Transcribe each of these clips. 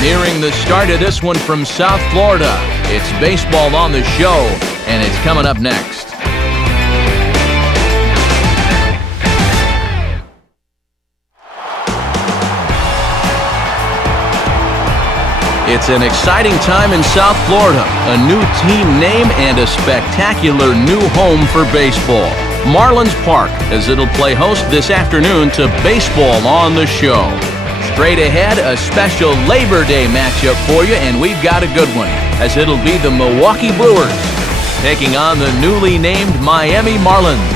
Nearing the start of this one from South Florida. It's baseball on the show, and it's coming up next. It's an exciting time in South Florida. A new team name and a spectacular new home for baseball. Marlins Park, as it'll play host this afternoon to baseball on the show. Straight ahead, a special Labor Day matchup for you, and we've got a good one, as it'll be the Milwaukee Brewers taking on the newly named Miami Marlins.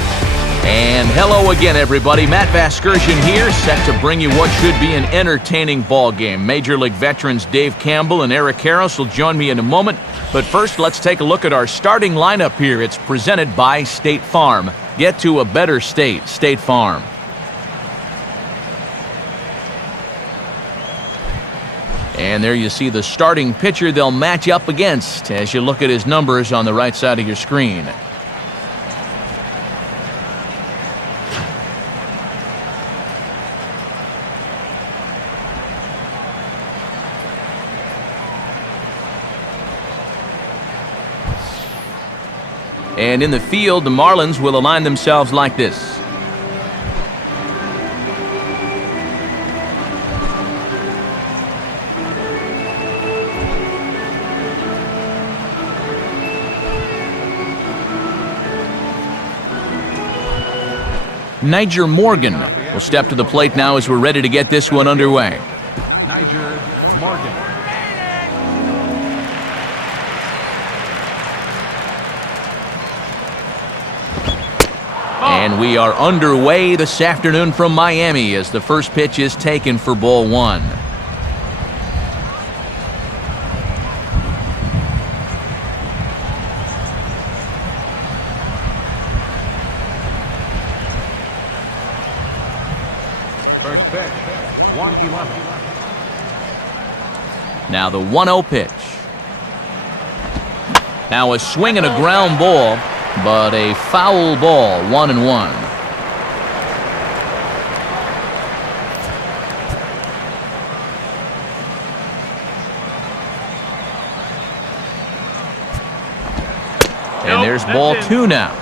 And hello again, everybody. Matt Vasgersian here, set to bring you what should be an entertaining ball game. Major League veterans Dave Campbell and Eric Karros will join me in a moment. But first, let's take a look at our starting lineup here. It's presented by State Farm. Get to a better state, State Farm. And there you see the starting pitcher they'll match up against as you look at his numbers on the right side of your screen. And in the field, the Marlins will align themselves like this. Niger Morgan will step to the plate now as we're ready to get this one underway. Niger Morgan. And we are underway this afternoon from Miami as the first pitch is taken for ball one. First pitch, 1-11. Now the 1-0 pitch. Now a swing and a ground ball, but a foul ball, 1-1. And there's ball two now.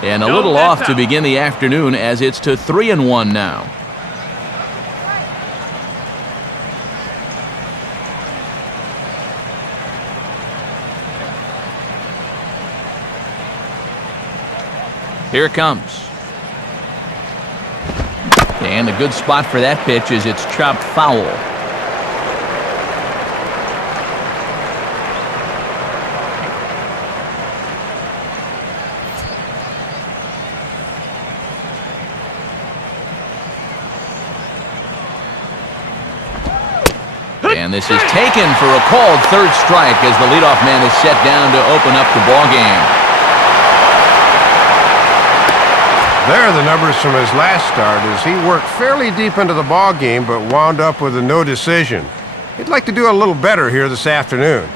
And a little off to begin the afternoon as it's to 3-1 now. Here it comes. And a good spot for that pitch as it's chopped foul. And this is taken for a called third strike as the leadoff man is set down to open up the ball game. There are the numbers from his last start as he worked fairly deep into the ball game but wound up with a no decision. He'd like to do a little better here this afternoon.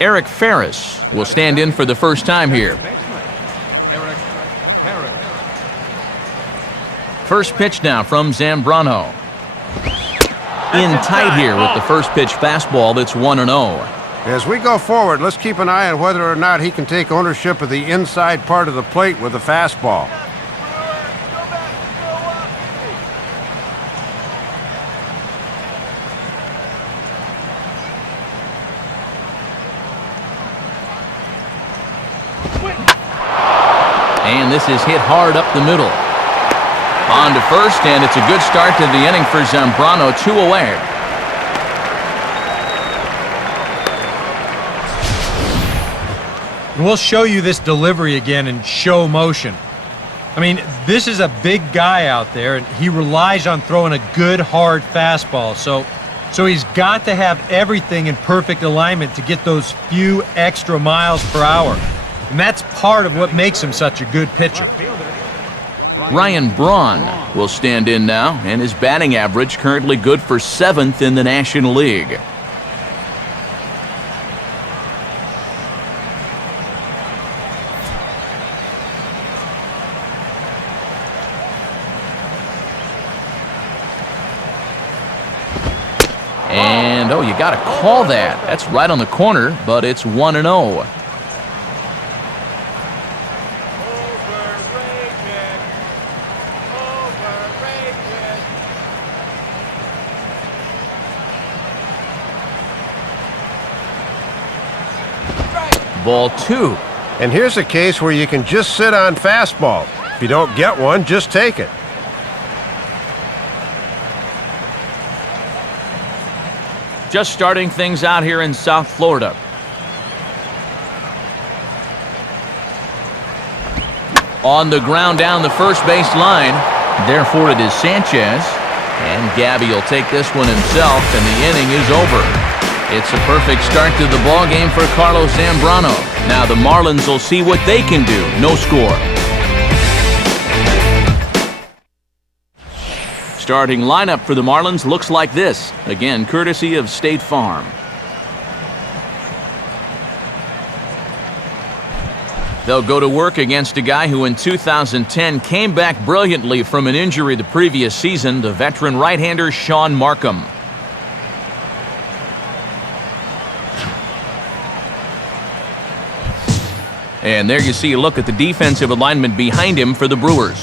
Eric Ferris will stand in for the first time here. First pitch now from Zambrano. In tight here with the first pitch fastball that's 1-0. As we go forward, let's keep an eye on whether or not he can take ownership of the inside part of the plate with the fastball. And this is hit hard up the middle. On to first, and it's a good start to the inning for Zambrano, 2 away. We'll show you this delivery again in show motion. I mean, this is a big guy out there, and he relies on throwing a good, hard fastball. So he's got to have everything in perfect alignment to get those few extra miles per hour. And that's part of what makes him such a good pitcher. Ryan Braun will stand in now, and his batting average currently good for 7th in the National League. And, oh, you got to call that. That's right on the corner, but it's 1-0. Ball 2. And here's a case where you can just sit on fastball. If you don't get one, just take it. Just starting things out here in South Florida. On the ground down the first base line. Therefore, it is Sanchez. And Gabby will take this one himself, and the inning is over. It's a perfect start to the ball game for Carlos Zambrano. Now the Marlins will see what they can do. No score. Starting lineup for the Marlins looks like this. Again, courtesy of State Farm. They'll go to work against a guy who in 2010 came back brilliantly from an injury the previous season, the veteran right-hander Sean Markham. And there you see a look at the defensive alignment behind him for the Brewers.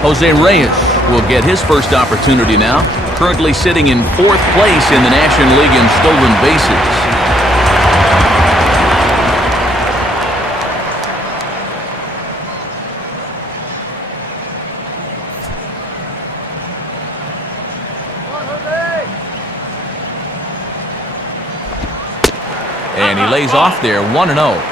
Jose Reyes will get his first opportunity now, currently sitting in 4th place in the National League in stolen bases. And he lays off there, 1-0.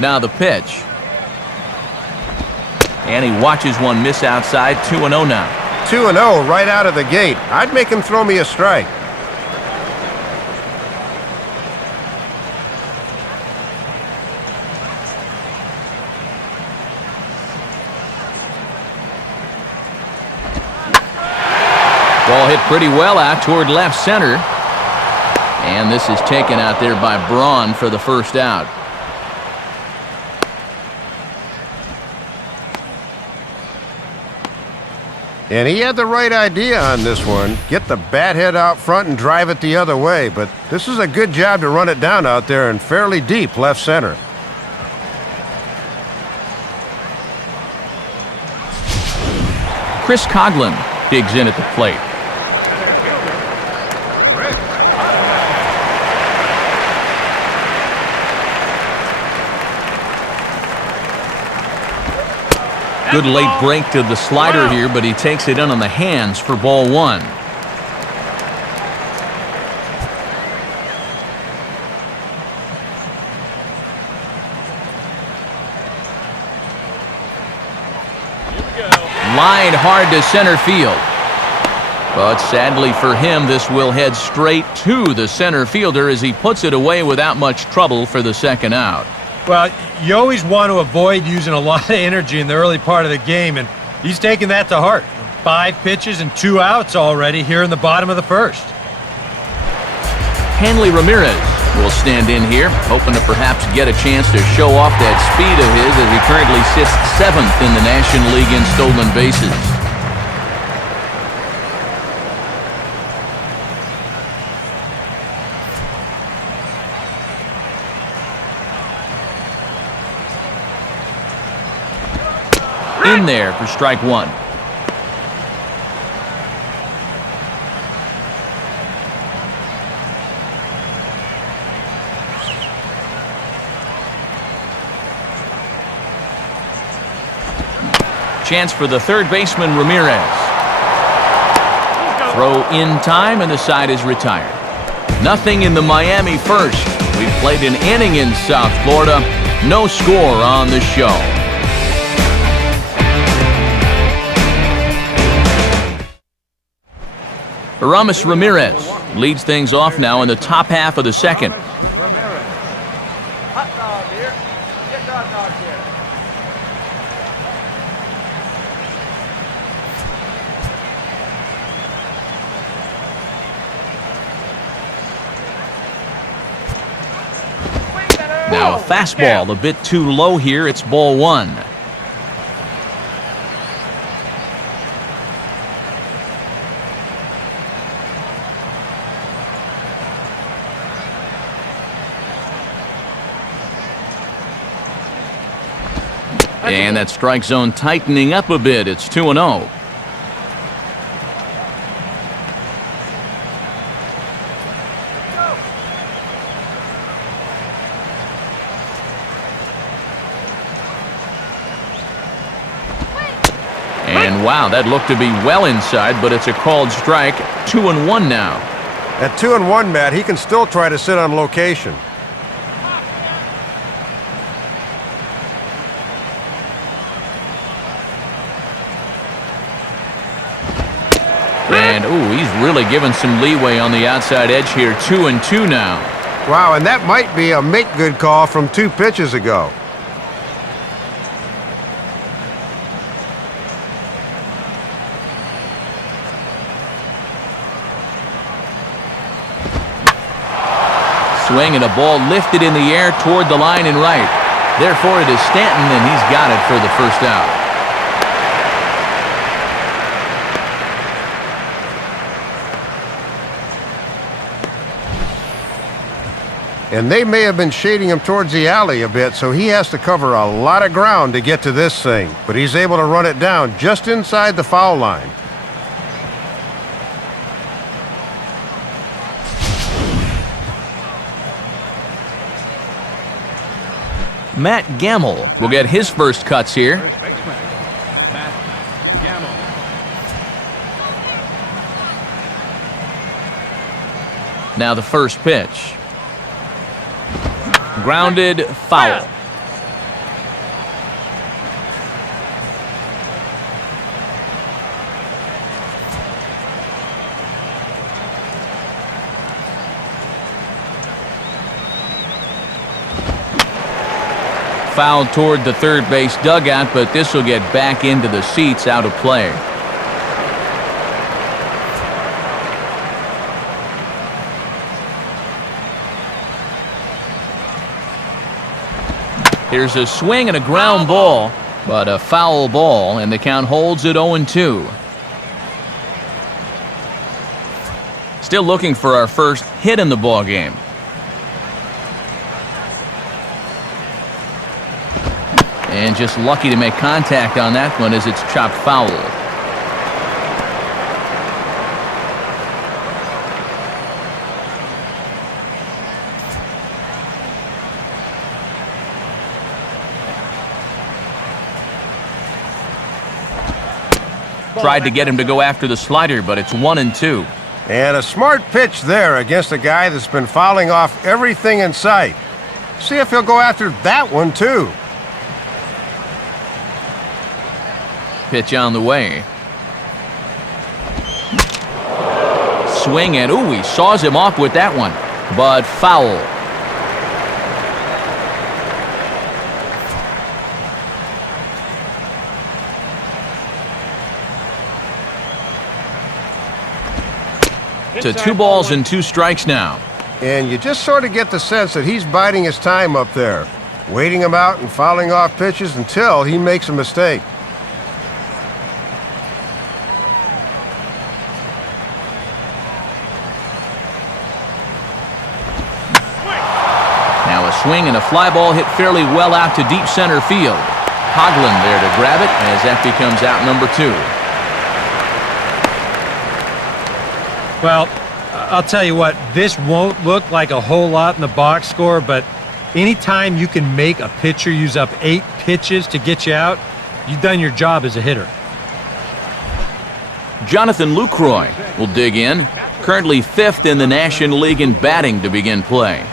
Now the pitch. And he watches one miss outside, 2-0 now. 2-0 right out of the gate. I'd make him throw me a strike. Ball hit pretty well out toward left center. And this is taken out there by Braun for the first out. And he had the right idea on this one. Get the bat head out front and drive it the other way. But this is a good job to run it down out there and fairly deep left center. Chris Coughlin digs in at the plate. Good late break to the slider here, but he takes it in on the hands for ball 1. Lined hard to center field. But sadly for him, this will head straight to the center fielder as he puts it away without much trouble for the second out. Well, you always want to avoid using a lot of energy in the early part of the game, and he's taking that to heart. 5 pitches and 2 outs already here in the bottom of the first. Hanley Ramirez will stand in here, hoping to perhaps get a chance to show off that speed of his as he currently sits 7th in the National League in stolen bases. In there for strike one. Chance for the third baseman, Ramirez. Throw in time, and the side is retired. Nothing in the Miami first. We've played an inning in South Florida. No score on the show. Aramis Ramirez leads things off now in the top half of the second. Ramirez. Hot dog here. Get hot dog here. Now a fastball a bit too low here. It's ball one. And that strike zone tightening up a bit. It's 2-0. And wow, that looked to be well inside, but it's a called strike. 2-1 now. At 2-1, Matt, he can still try to sit on location. And, ooh, he's really given some leeway on the outside edge here. 2-2 now. Wow, and that might be a make-good call from 2 pitches ago. Swing and a ball lifted in the air toward the line and right. Therefore, it is Stanton, and he's got it for the first out. And they may have been shading him towards the alley a bit, so he has to cover a lot of ground to get to this thing. But he's able to run it down just inside the foul line. Matt Gamble will get his first cuts here. First baseman, Matt Gamble. Now the first pitch. Grounded, foul. Foul toward the third base dugout, but this will get back into the seats, out of play. Here's a swing and a ground ball, but a foul ball, and the count holds at 0-2. Still looking for our first hit in the ball game. And just lucky to make contact on that one as it's chopped foul. Tried to get him to go after the slider, but it's 1-2. And a smart pitch there against a guy that's been fouling off everything in sight. See if he'll go after that one, too. Pitch on the way. Swing and, ooh, he saws him off with that one, but foul. To 2 balls and 2 strikes now. And you just sort of get the sense that he's biding his time up there, waiting him out and fouling off pitches until he makes a mistake. Now a swing and a fly ball hit fairly well out to deep center field. Hoagland there to grab it as that becomes out number 2. Well, I'll tell you what, this won't look like a whole lot in the box score, but anytime you can make a pitcher use up 8 pitches to get you out, you've done your job as a hitter. Jonathan Lucroy will dig in, currently 5th in the National League in batting to begin play.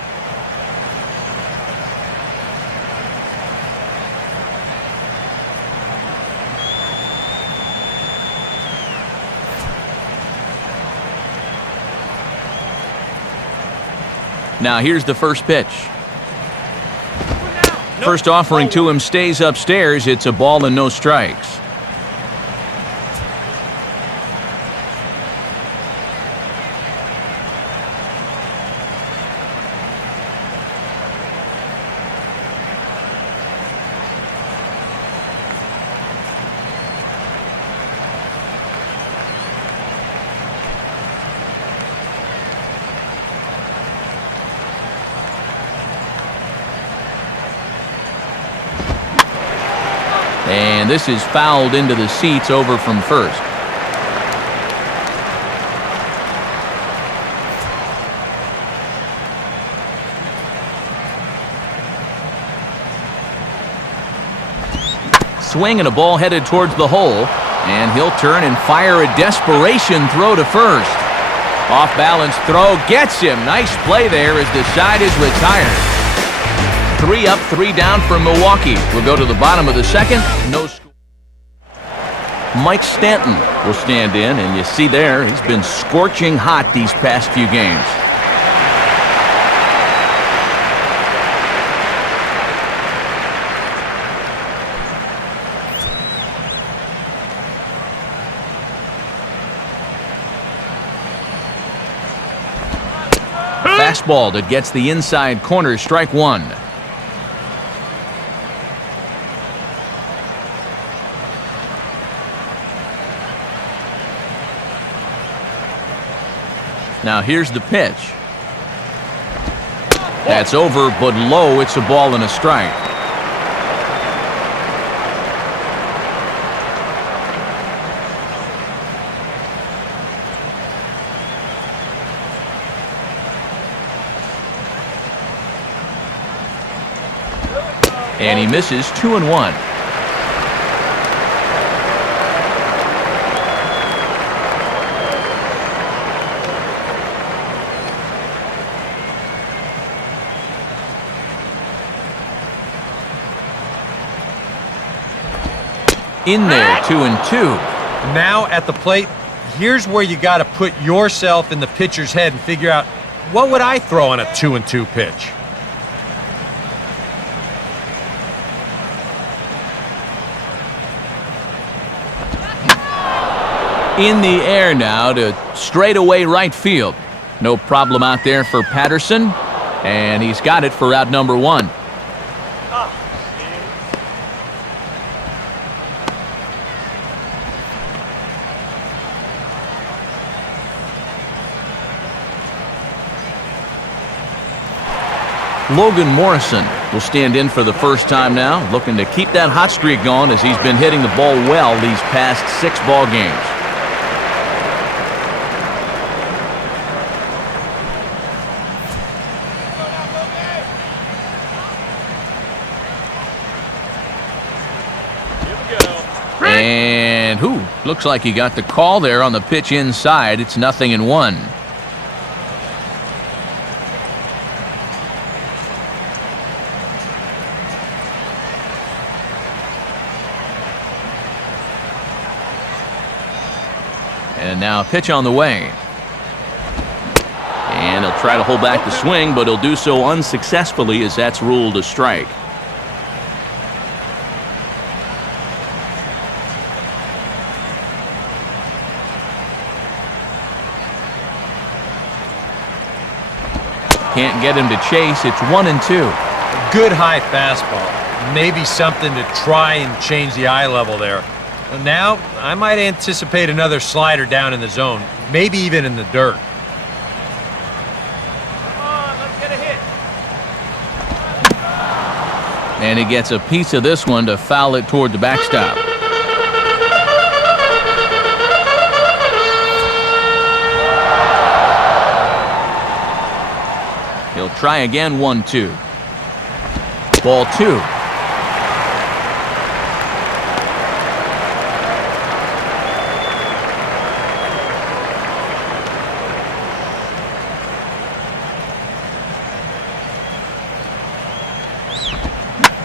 Now here's the first pitch. First offering to him stays upstairs. It's a ball and no strikes. And this is fouled into the seats over from first. Swing and a ball headed towards the hole. And he'll turn and fire a desperation throw to first. Off balance throw gets him. Nice play there as the side is retired. 3 up, 3 down for Milwaukee. We'll go to the bottom of the second. No score. Mike Stanton will stand in, and you see there, he's been scorching hot these past few games. Fastball that gets the inside corner, strike 1. Now here's the pitch. That's over, but low. It's a ball and a strike. And he misses 2-1. In there, 2-2. Now at the plate, here's where you got to put yourself in the pitcher's head and figure out, what would I throw on a 2-2 pitch? In the air now to straightaway right field. No problem out there for Patterson, and he's got it for out number 1. Logan Morrison will stand in for the first time now, looking to keep that hot streak going as he's been hitting the ball well these past 6 ball games. And looks like he got the call there on the pitch inside. It's 0-1. And now a pitch on the way. And he'll try to hold back the swing, but he'll do so unsuccessfully as that's ruled a strike. Can't get him to chase. It's 1-2. Good high fastball. Maybe something to try and change the eye level there. Now, I might anticipate another slider down in the zone, maybe even in the dirt. Come on, let's get a hit. And he gets a piece of this one to foul it toward the backstop. He'll try again, 1-2. Ball 2.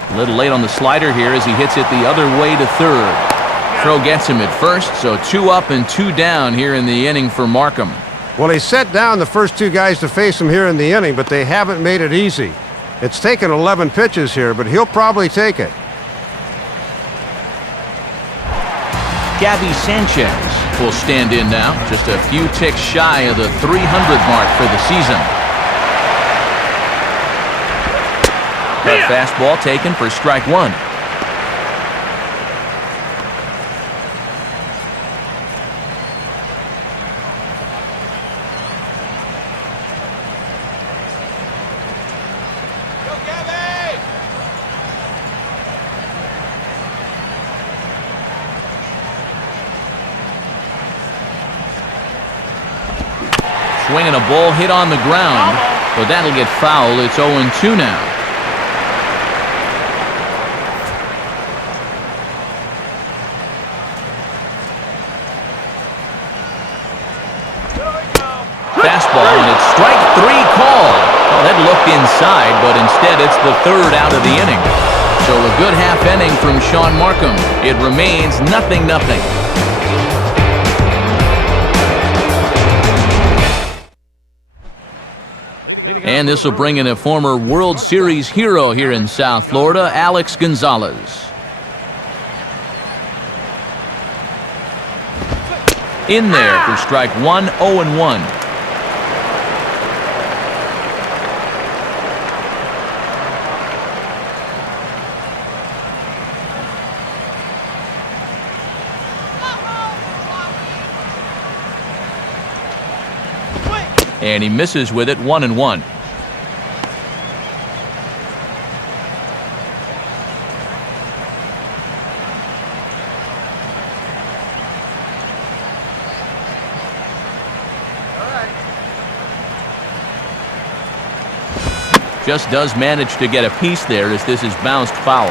A little late on the slider here as he hits it the other way to third. Throw gets him at first, so 2 up and 2 down here in the inning for Markham. Well, he set down the first 2 guys to face him here in the inning, but they haven't made it easy. It's taken 11 pitches here, but he'll probably take it. Gabby Sanchez will stand in now, just a few ticks shy of the 300 mark for the season. That fastball taken for strike 1. Swinging a ball hit on the ground, but that'll get foul. It's 0-2 now. Fastball, and it's strike 3 call. Well, that looked inside, but instead it's the 3rd out of the inning. So a good half inning from Sean Markham. It remains 0-0. And this will bring in a former World Series hero here in South Florida, Alex Gonzalez. In there for strike 1, 0-1. And he misses with it, 1-1. Just does manage to get a piece there as this is bounced foul.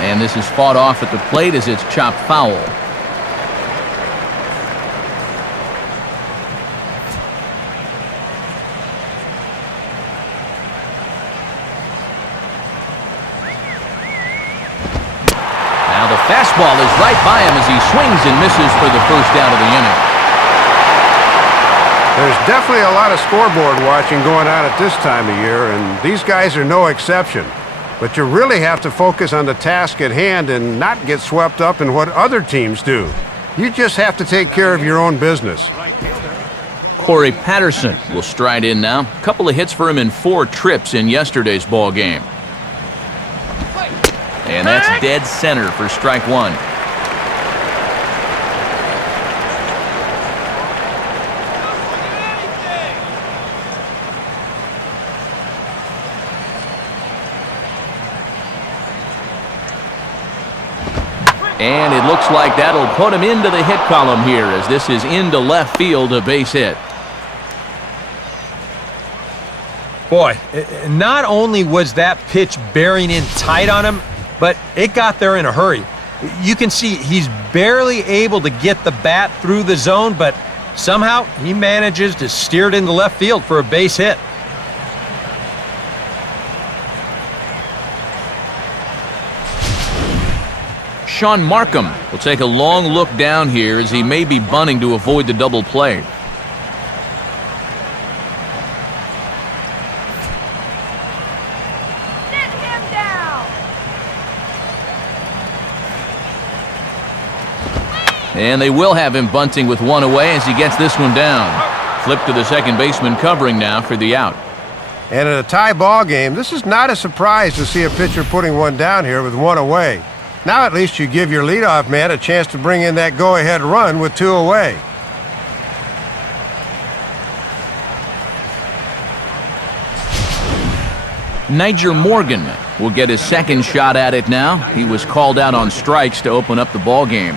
And this is fought off at the plate as it's chopped foul. Now the fastball is right by him as he swings and misses for the 1st out of the inning. There's definitely a lot of scoreboard watching going on at this time of year, and these guys are no exception. But you really have to focus on the task at hand and not get swept up in what other teams do. You just have to take care of your own business. Corey Patterson will stride in now. A couple of hits for him in 4 trips in yesterday's ball game. And that's dead center for strike 1. And it looks like that'll put him into the hit column here as this is into left field, a base hit. Boy, not only was that pitch bearing in tight on him, but it got there in a hurry. You can see he's barely able to get the bat through the zone, but somehow he manages to steer it into left field for a base hit. Sean Markham will take a long look down here as he may be bunting to avoid the double play. Get him down. And they will have him bunting with 1 away as he gets this one down. Flip to the second baseman covering now for the out. And in a tie ball game, this is not a surprise to see a pitcher putting one down here with one away. Now at least you give your leadoff man a chance to bring in that go-ahead run with two away. Niger Morgan will get his second shot at it now. He was called out on strikes to open up the ball game.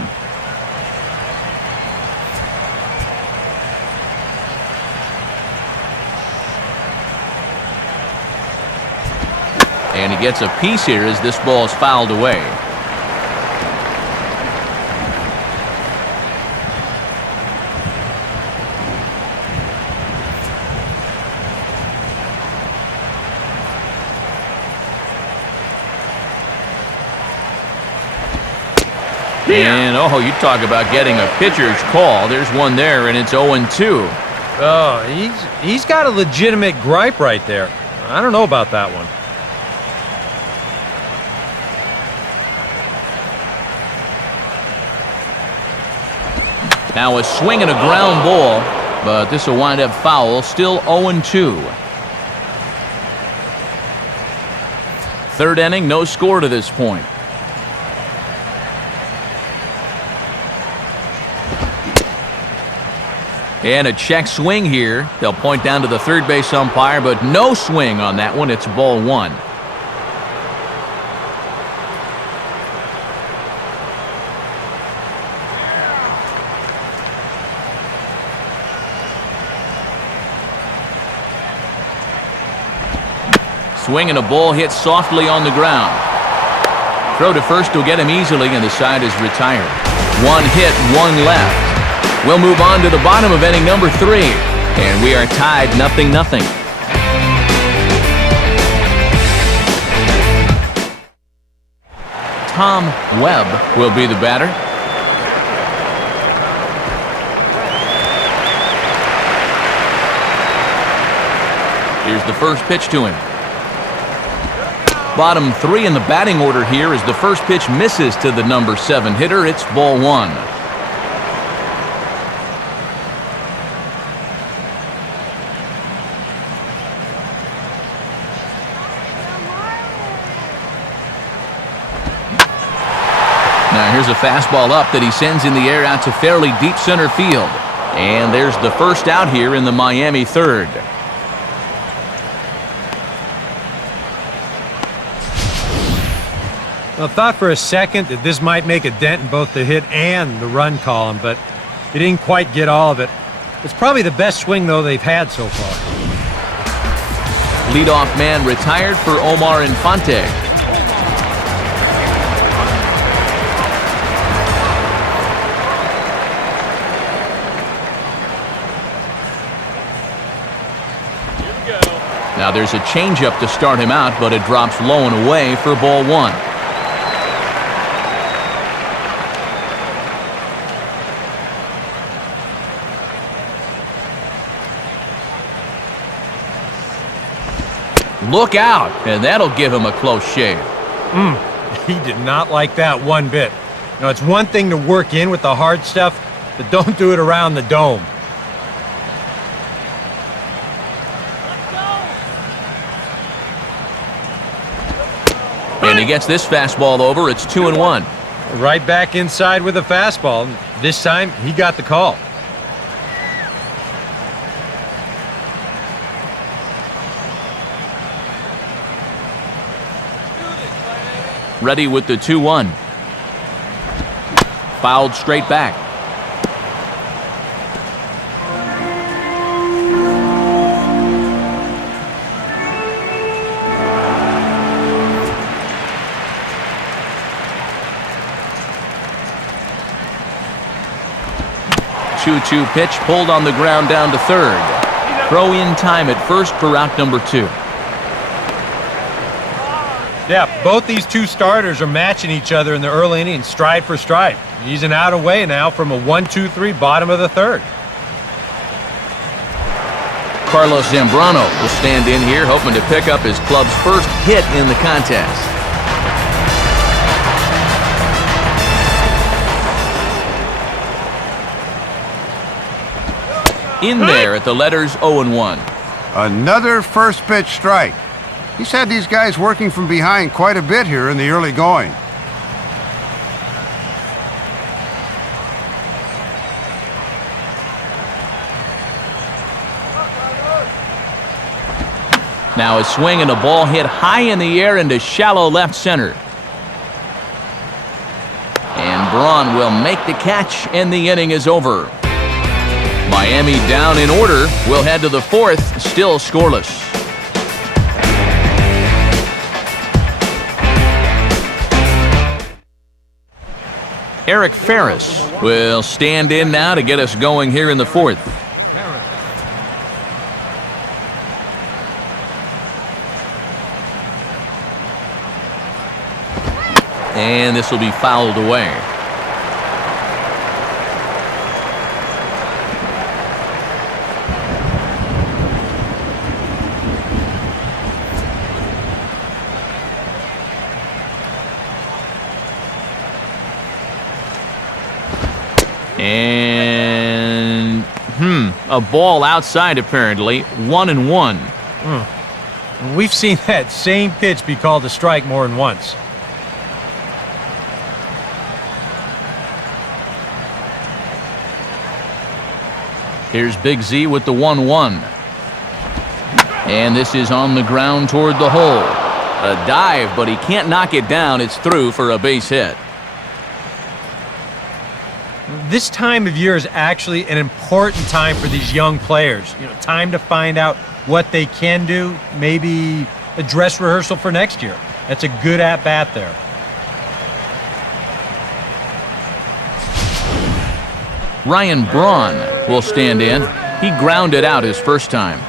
And he gets a piece here as this ball is fouled away. And, oh, you talk about getting a pitcher's call. There's one there, and it's 0-2. Oh, he's got a legitimate gripe right there. I don't know about that one. Now a swing and a ground ball, but this will wind up foul. Still 0-2. Third inning, no score to this point. And a check swing here. They'll point down to the third base umpire, but no swing on that one. It's ball one. Swing and a ball hit softly on the ground. Throw to first will get him easily, and the side is retired. One hit, one left. We'll move on to the bottom of inning number 3, and we are tied 0-0. Tom Webb will be the batter. Here's the first pitch to him. Bottom 3 in the batting order here as the first pitch misses to the number 7 hitter. It's ball one. Now here's a fastball up that he sends in the air out to fairly deep center field. And there's the first out here in the Miami third. I thought for a second that this might make a dent in both the hit and the run column, but he didn't quite get all of it. It's probably the best swing, though, they've had so far. Leadoff man retired for Omar Infante. Now there's a changeup to start him out, but it drops low and away for ball one. Look out, and that'll give him a close shave. He did not like that one bit. You know, it's one thing to work in with the hard stuff, but don't do it around the dome. And he gets this fastball over. It's 2-1. Right back inside with a fastball. This time, he got the call. Ready with the 2-1. Fouled straight back. Two pitch pulled on the ground down to third. Throw in time at first for out number 2. Yeah, both these two starters are matching each other in the early innings, stride for stride. He's an out away now from a 1-2-3 bottom of the third. Carlos Zambrano will stand in here, hoping to pick up his club's first hit in the contest. In there at the letters 0-1. Another first pitch strike. He's had these guys working from behind quite a bit here in the early going. Now a swing and a ball hit high in the air into shallow left center. And Braun will make the catch, and the inning is over. Miami down in order. We'll head to the fourth, still scoreless. Eric Ferris will stand in now to get us going here in the fourth. And this will be fouled away. And a ball outside apparently. 1-1. We've seen that same pitch be called a strike more than once. Here's Big Z with the 1-1. And this is on the ground toward the hole. A dive, but he can't knock it down. It's through for a base hit. This time of year is actually an important time for these young players. Time to find out what they can do, maybe a dress rehearsal for next year. That's a good at-bat there. Ryan Braun will stand in. He grounded out his first time.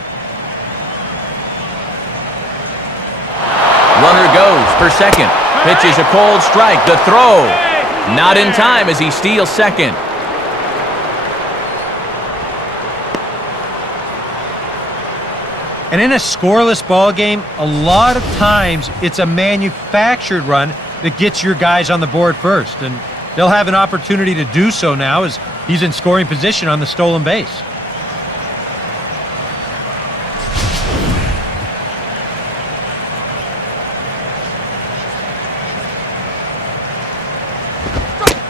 Runner goes for second. Pitches a cold strike. The throw. Not in time as he steals second. And in a scoreless ball game, a lot of times it's a manufactured run that gets your guys on the board first. And they'll have an opportunity to do so now as he's in scoring position on the stolen base.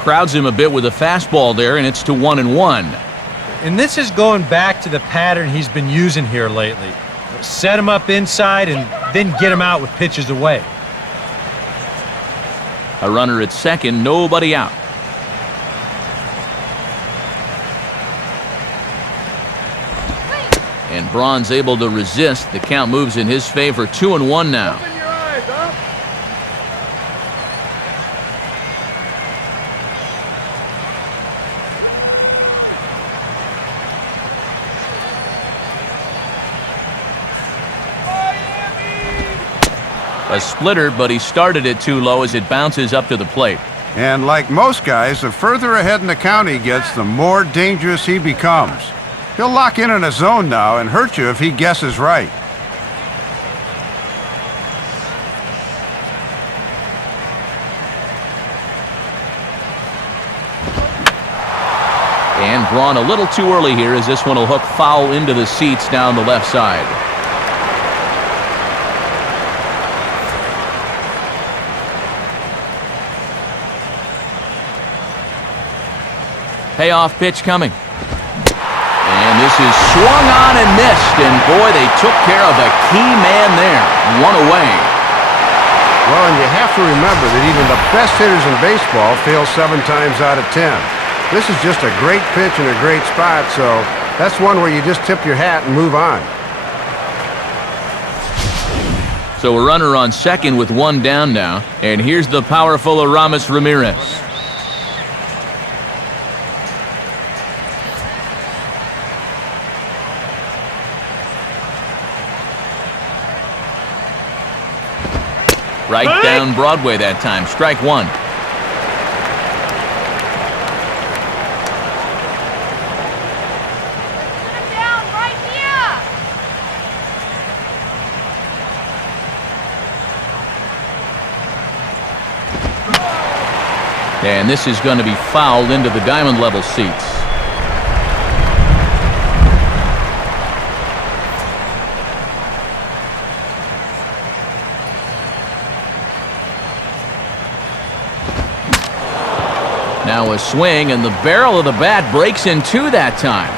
Crowds him a bit with a fastball there, and it's to 1-1. And this is going back to the pattern he's been using here lately. Set him up inside and then get him out with pitches away. A runner at second, nobody out. And Braun's able to resist. The count moves in his favor. 2-1 now. Open your eyes, huh? A splitter, but he started it too low as it bounces up to the plate. And like most guys, the further ahead in the count he gets, the more dangerous he becomes. He'll lock in a zone now and hurt you if he guesses right. And Braun a little too early here as this one will hook foul into the seats down the left side. Payoff pitch coming. And this is swung on and missed. And boy, they took care of a key man there. One away. Well, and you have to remember that even the best hitters in baseball fail 7 times out of 10. This is just a great pitch in a great spot, so that's one where you just tip your hat and move on. So a runner on second with one down now. And here's the powerful Aramis Ramirez. Right down Broadway that time. Strike one. Put him down right here. And this is going to be fouled into the diamond level seats. Now a swing, and the barrel of the bat breaks in two that time.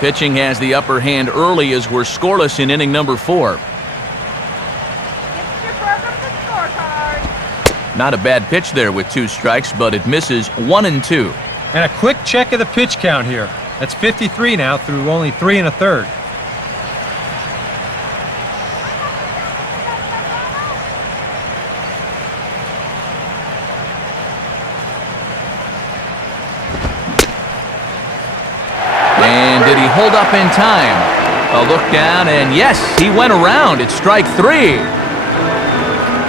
Pitching has the upper hand early as we're scoreless in inning number 4. Get your program the scorecard. Not a bad pitch there with 2 strikes, but it misses 1 and 2. And a quick check of the pitch count here. That's 53 now through only 3 1/3. And did he hold up in time? A look down, and yes, he went around. It's strike 3.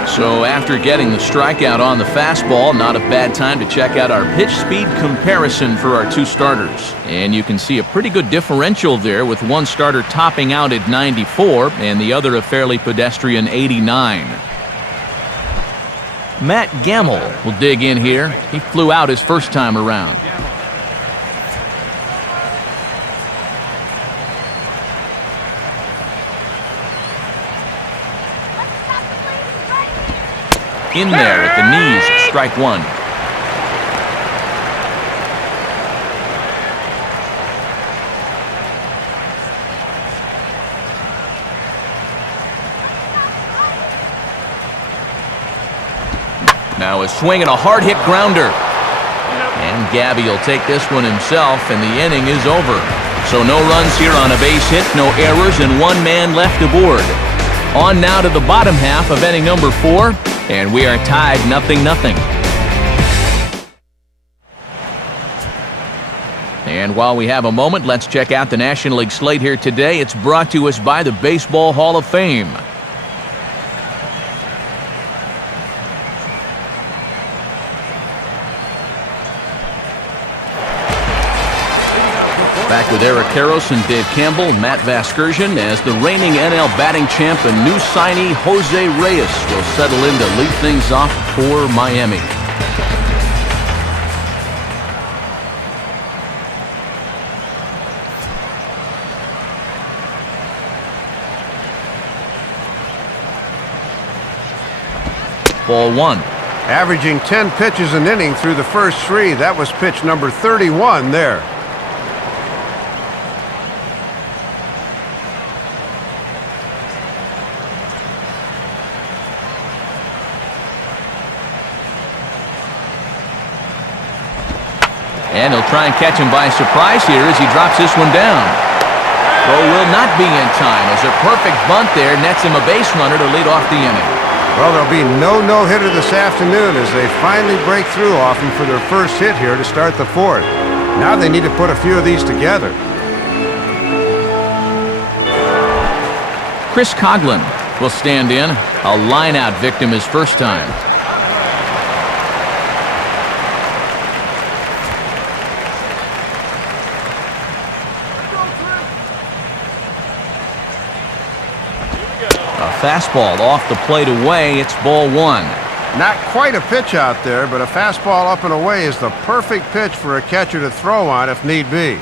So after getting the strikeout on the fastball, not a bad time to check out our pitch speed comparison for our 2 starters. And you can see a pretty good differential there, with one starter topping out at 94 and the other a fairly pedestrian 89. Matt Gamble will dig in here. He flew out his first time around. In there at the knees, strike 1. Now a swing and a hard hit grounder. And Gabby will take this one himself, and the inning is over. So no runs here on a base hit, no errors, and 1 man left aboard. On now to the bottom half of inning number 4. And we are tied 0-0. And while we have a moment, let's check out the National League slate here today. It's brought to us by the Baseball Hall of Fame. Back with Eric Karros and Dave Campbell, Matt Vasgersian, as the reigning NL batting champ and new signee Jose Reyes will settle in to lead things off for Miami. Ball 1. Averaging 10 pitches an inning through the first 3. That was pitch number 31 there. And he'll try and catch him by surprise here as he drops this one down. Throw will not be in time as a perfect bunt there nets him a base runner to lead off the inning. Well, there'll be no no-hitter this afternoon as they finally break through off him for their first hit here to start the 4th. Now they need to put a few of these together. Chris Coughlin will stand in, a line-out victim his first time. Fastball off the plate away. It's ball 1. Not quite a pitch out there, but a fastball up and away is the perfect pitch for a catcher to throw on if need be.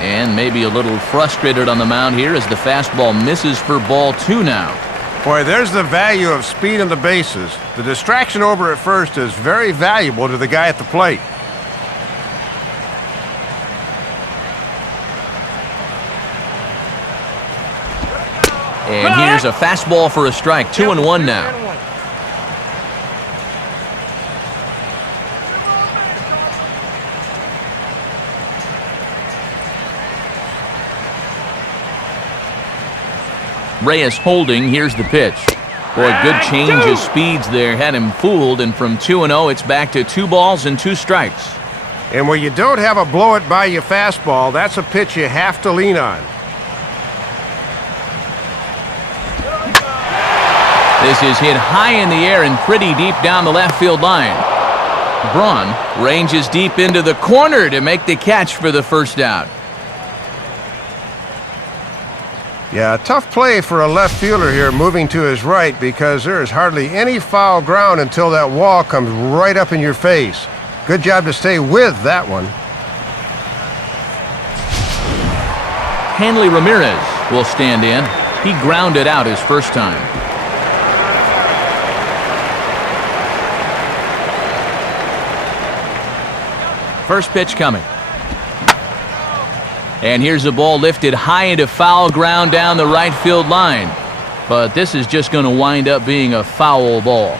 And maybe a little frustrated on the mound here as the fastball misses for ball 2 now. Boy, there's the value of speed on the bases. The distraction over at first is very valuable to the guy at the plate. And here's a fastball for a strike. 2-1 now. Reyes holding. Here's the pitch. Boy, good change of speeds there. Had him fooled, and from 2-0, it's back to 2 balls and 2 strikes. And when you don't have a blow-it-by-you fastball, that's a pitch you have to lean on. This is hit high in the air and pretty deep down the left field line. Braun ranges deep into the corner to make the catch for the first out. Yeah, tough play for a left fielder here moving to his right because there is hardly any foul ground until that wall comes right up in your face. Good job to stay with that one. Hanley Ramirez will stand in. He grounded out his first time. First pitch coming. And here's a ball lifted high into foul ground down the right field line. But this is just going to wind up being a foul ball.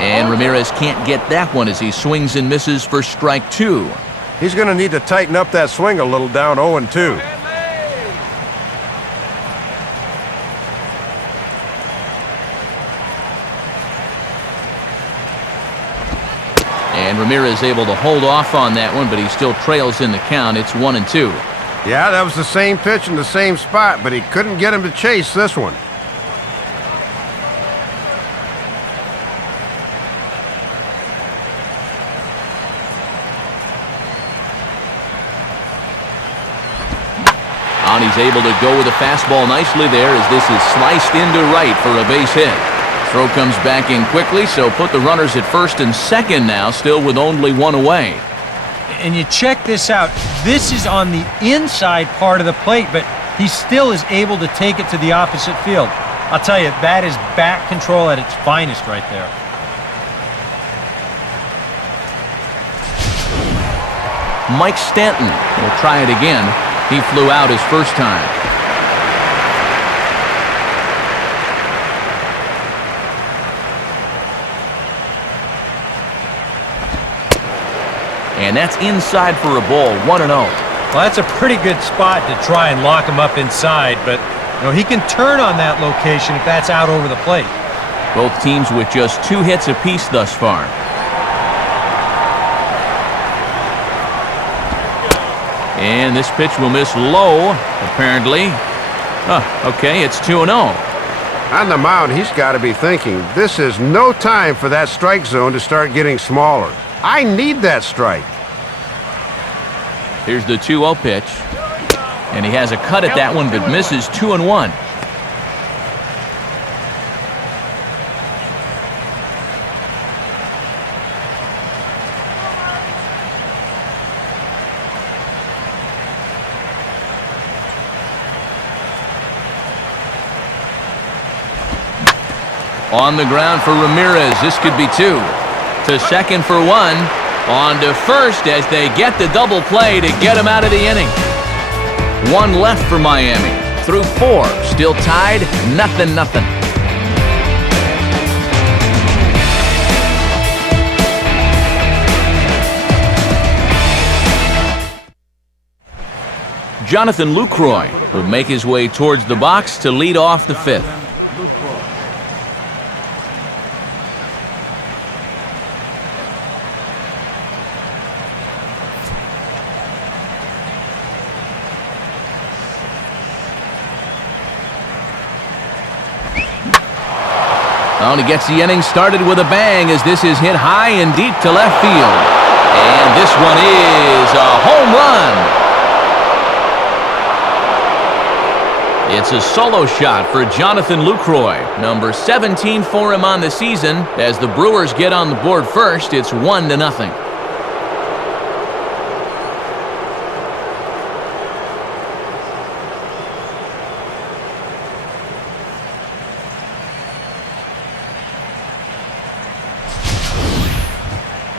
And Ramirez can't get that one as he swings and misses for strike 2. He's going to need to tighten up that swing a little down 0-2. And Ramirez able to hold off on that one, but he still trails in the count. It's 1-2. Yeah, that was the same pitch in the same spot, but he couldn't get him to chase this one. And he's able to go with a fastball nicely there as this is sliced into right for a base hit. Throw comes back in quickly, so put the runners at first and second now, still with only one away. And you check this out. This is on the inside part of the plate, but he still is able to take it to the opposite field. I'll tell you, that is bat control at its finest right there. Mike Stanton will try it again. He flew out his first time. And that's inside for a ball, 1-0. Well, that's a pretty good spot to try and lock him up inside, but he can turn on that location if that's out over the plate. Both teams with just 2 hits apiece thus far. And this pitch will miss low, apparently. Okay, it's 2-0. On the mound, he's got to be thinking, this is no time for that strike zone to start getting smaller. I need that strike. Here's the 2-0 pitch. And he has a cut at that one, but misses 2-1. On the ground for Ramirez. This could be 2. To second for 1. On to first as they get the double play to get him out of the inning. 1 left for Miami. Through 4. Still tied, 0-0. Jonathan Lucroy will make his way towards the box to lead off the 5th. Well, he gets the inning started with a bang as this is hit high and deep to left field. And this one is a home run. It's a solo shot for Jonathan Lucroy, number 17 for him on the season. As the Brewers get on the board first, it's 1-0.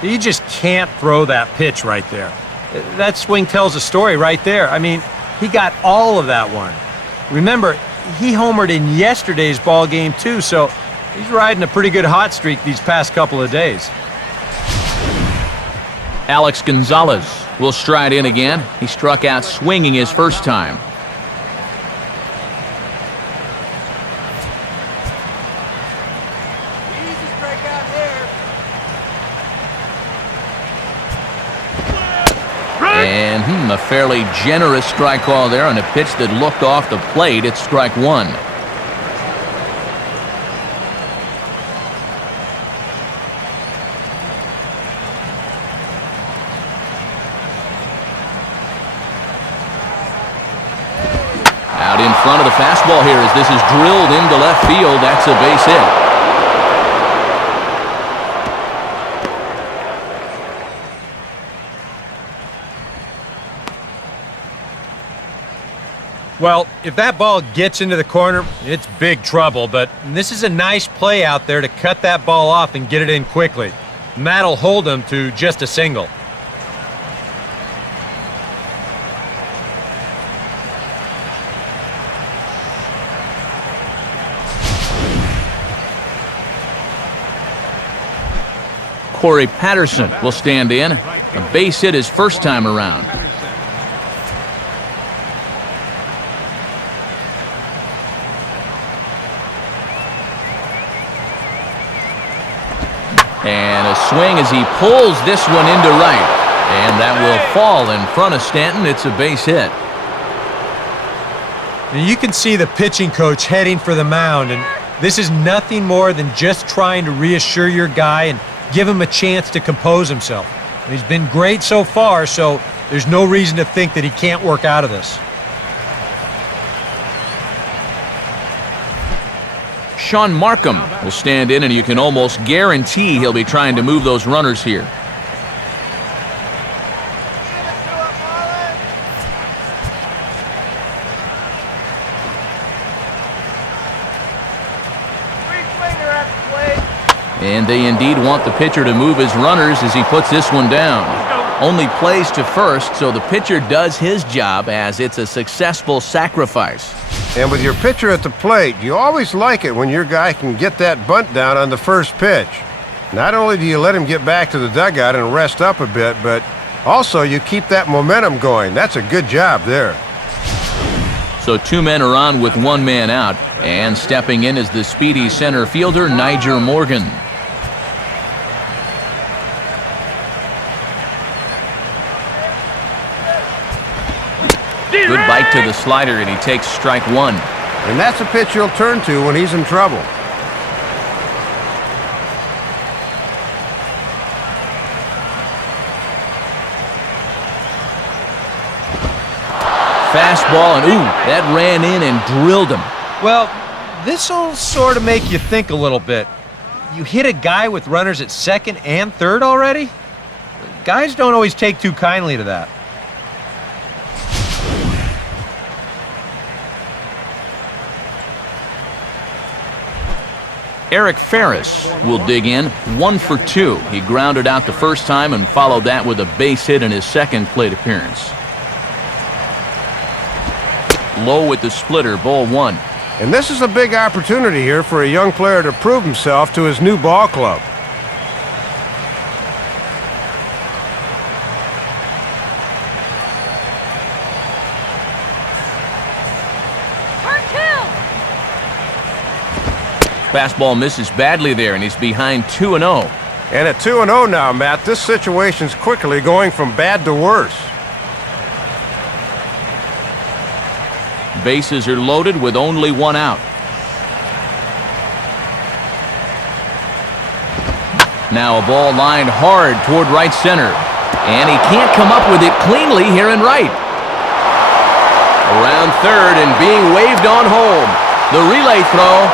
You just can't throw that pitch right there. That swing tells a story right there. I mean, he got all of that one. Remember, he homered in yesterday's ball game too, so he's riding a pretty good hot streak these past couple of days. Alex Gonzalez will stride in again. He struck out swinging his first time. And a fairly generous strike call there on a pitch that looked off the plate. It's strike 1. fastball here as this is drilled into left field. That's a base hit. Well, if that ball gets into the corner, it's big trouble, but this is a nice play out there to cut that ball off and get it in quickly. And that'll hold him to just a single. Corey Patterson will stand in. A base hit his first time around. And a swing as he pulls this one into right. And that will fall in front of Stanton. It's a base hit. And you can see the pitching coach heading for the mound, and this is nothing more than just trying to reassure your guy and give him a chance to compose himself. And he's been great so far, so there's no reason to think that he can't work out of this. Sean Markham will stand in, and you can almost guarantee he'll be trying to move those runners here. And they indeed want the pitcher to move his runners as he puts this one down. Only plays to first, so the pitcher does his job as it's a successful sacrifice. And with your pitcher at the plate, you always like it when your guy can get that bunt down on the first pitch. Not only do you let him get back to the dugout and rest up a bit, but also you keep that momentum going. That's a good job there. So 2 men are on with 1 man out, and stepping in is the speedy center fielder, Niger Morgan. Good bite to the slider, and he takes strike 1. And that's a pitch he'll turn to when he's in trouble. Fastball, and ooh, that ran in and drilled him. Well, this'll sort of make you think a little bit. You hit a guy with runners at second and third already? Guys don't always take too kindly to that. Eric Ferris will dig in, 1 for 2. He grounded out the first time and followed that with a base hit in his second plate appearance. Low with the splitter, ball 1. And this is a big opportunity here for a young player to prove himself to his new ball club. Fastball misses badly there, and he's behind 2-0. And at 2-0 now, Matt, this situation's quickly going from bad to worse. Bases are loaded with only 1 out. Now a ball lined hard toward right center. And he can't come up with it cleanly here in right. Around third and being waved on home. The relay throw.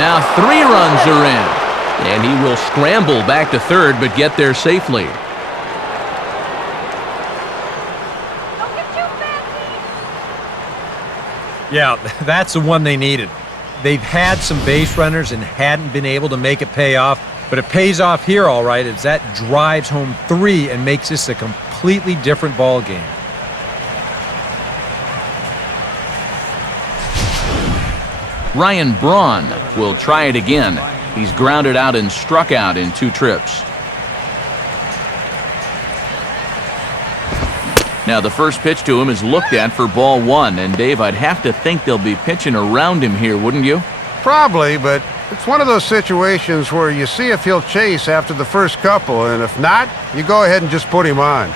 Now 3 runs are in. And he will scramble back to third but get there safely. Yeah, that's the one they needed. They've had some base runners and hadn't been able to make it pay off, but it pays off here all right as that drives home 3 and makes this a completely different ball game. Ryan Braun will try it again. He's grounded out and struck out in 2 trips. Now the first pitch to him is looked at for ball 1, and Dave, I'd have to think they'll be pitching around him here, wouldn't you? Probably, but it's one of those situations where you see if he'll chase after the first couple, and if not, you go ahead and just put him on.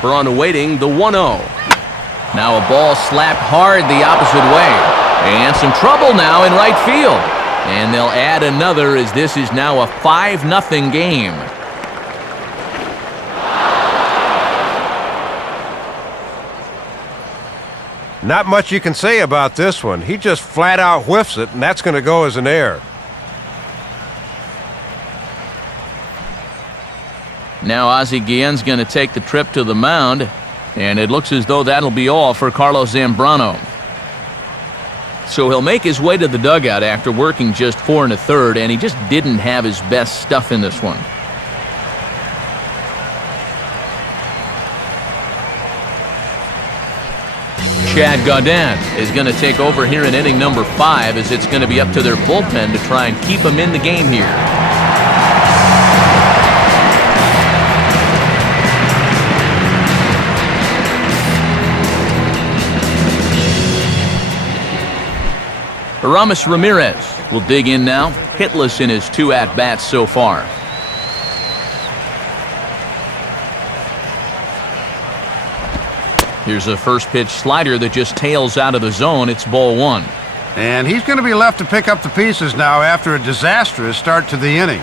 Braun awaiting the 1-0. Now a ball slapped hard the opposite way. And some trouble now in right field. And they'll add another as this is now a 5-0 game. Not much you can say about this one. He just flat out whiffs it, and that's going to go as an error. Now Ozzie Guillen's going to take the trip to the mound, and it looks as though that'll be all for Carlos Zambrano. So he'll make his way to the dugout after working just 4 1/3, and he just didn't have his best stuff in this one. Chad Gaudin is going to take over here in inning number 5, as it's going to be up to their bullpen to try and keep him in the game here. Aramis Ramirez will dig in now, hitless in his 2 at-bats so far. Here's a first pitch slider that just tails out of the zone. It's ball 1. And he's going to be left to pick up the pieces now after a disastrous start to the inning.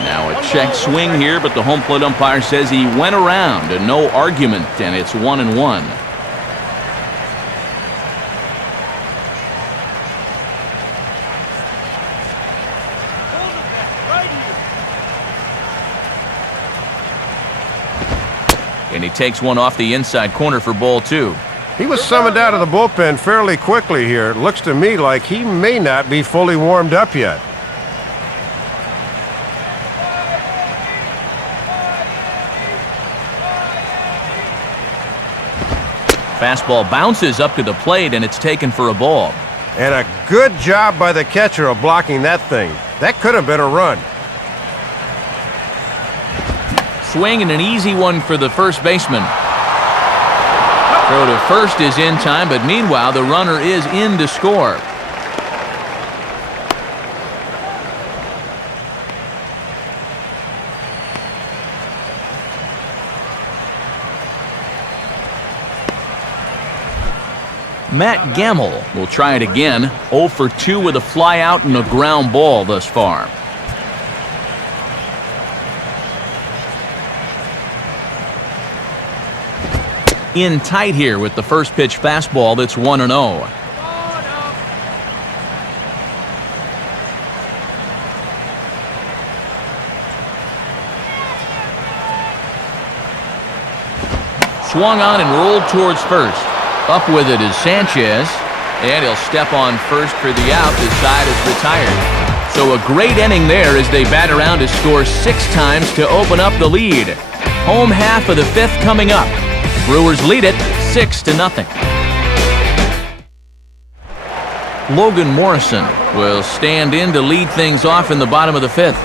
Now a check swing here, but the home plate umpire says he went around and no argument, and it's 1-1. And he takes one off the inside corner for ball 2. He was summoned out of the bullpen fairly quickly here. It looks to me like he may not be fully warmed up yet. Fastball bounces up to the plate, and it's taken for a ball. And a good job by the catcher of blocking that thing. That could have been a run. Swing and an easy one for the first baseman. Throw to first is in time, but meanwhile the runner is in to score. Matt Gamble will try it again. 0 for 2 with a fly out and a ground ball thus far. In tight here with the first pitch fastball that's 1-0. Swung on and rolled towards first. Up with it is Sanchez, and he'll step on first for the out. His side is retired. So a great inning there as they bat around to score 6 times to open up the lead. Home half of the 5th coming up. Brewers lead it 6-0. Logan Morrison will stand in to lead things off in the bottom of the 5th.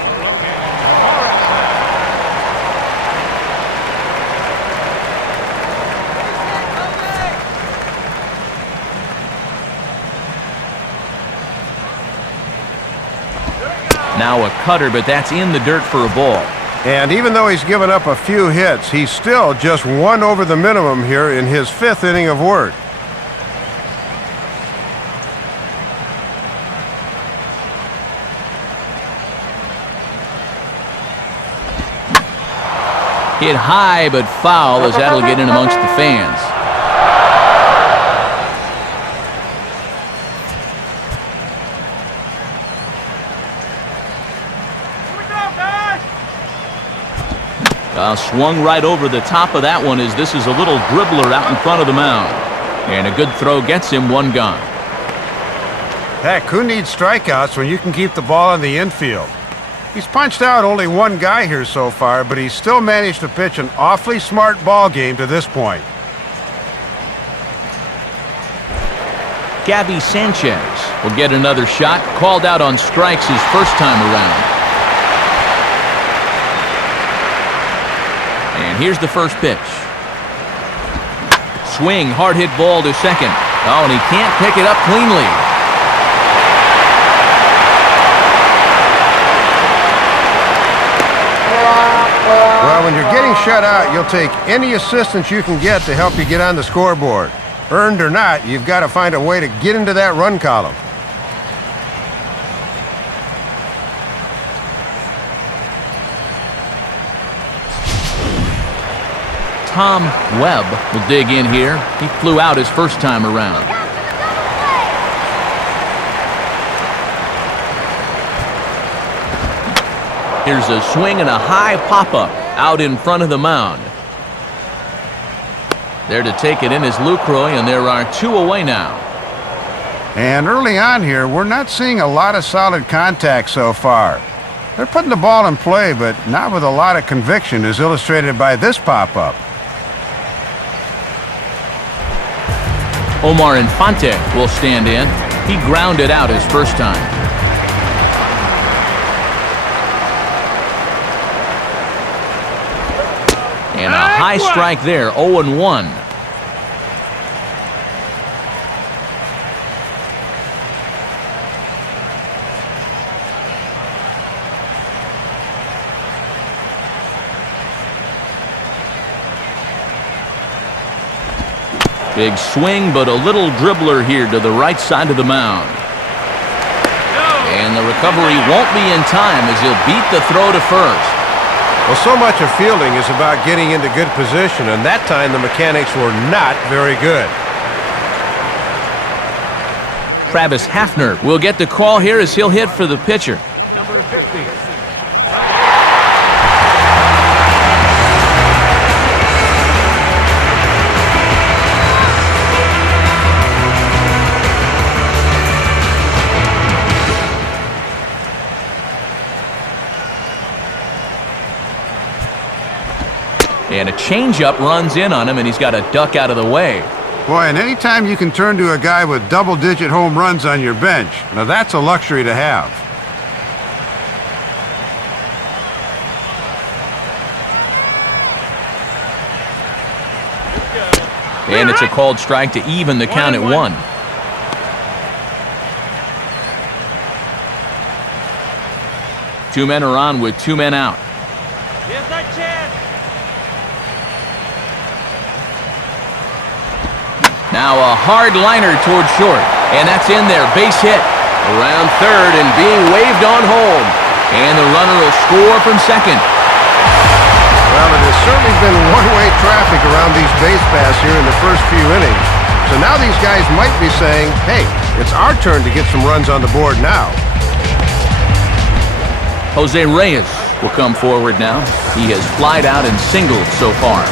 Now a cutter, but that's in the dirt for a ball. And even though he's given up a few hits, he's still just 1 over the minimum here in his 5th inning of work. Hit high but foul, as that'll get in amongst the fans. Swung right over the top of that one, as this is a little dribbler out in front of the mound. And a good throw gets him 1 gone. Heck, who needs strikeouts when you can keep the ball in the infield? He's punched out only 1 guy here so far, but he's still managed to pitch an awfully smart ball game to this point. Gabby Sanchez will get another shot, called out on strikes his first time around. And here's the first pitch. Swing, hard hit ball to second. Oh, and he can't pick it up cleanly. Well, when you're getting shut out, you'll take any assistance you can get to help you get on the scoreboard. Earned or not, you've got to find a way to get into that run column. Tom Webb will dig in here. He flew out his first time around. Here's a swing and a high pop-up out in front of the mound. There to take it in is Lucroy, and there are 2 away now. And early on here, we're not seeing a lot of solid contact so far. They're putting the ball in play, but not with a lot of conviction, as illustrated by this pop-up. Omar Infante will stand in. He grounded out his first time. And a high strike there, 0-1. Big swing, but a little dribbler here to the right side of the mound. And the recovery won't be in time as he'll beat the throw to first. Well, so much of fielding is about getting into good position, and that time the mechanics were not very good. Travis Hafner will get the call here as he'll hit for the pitcher. Number 50. And a changeup runs in on him, and he's got to duck out of the way. Boy, and anytime you can turn to a guy with double-digit home runs on your bench, now that's a luxury to have. And it's a called strike to even the count at 1. Two men are on with 2 men out. Here's our chance. Now a hard liner toward short, and that's in there, base hit. Around third and being waved on home. And the runner will score from second. Well, it has certainly been one-way traffic around these base paths here in the first few innings. So now these guys might be saying, hey, it's our turn to get some runs on the board now. Jose Reyes will come forward now. He has flied out and singled so far.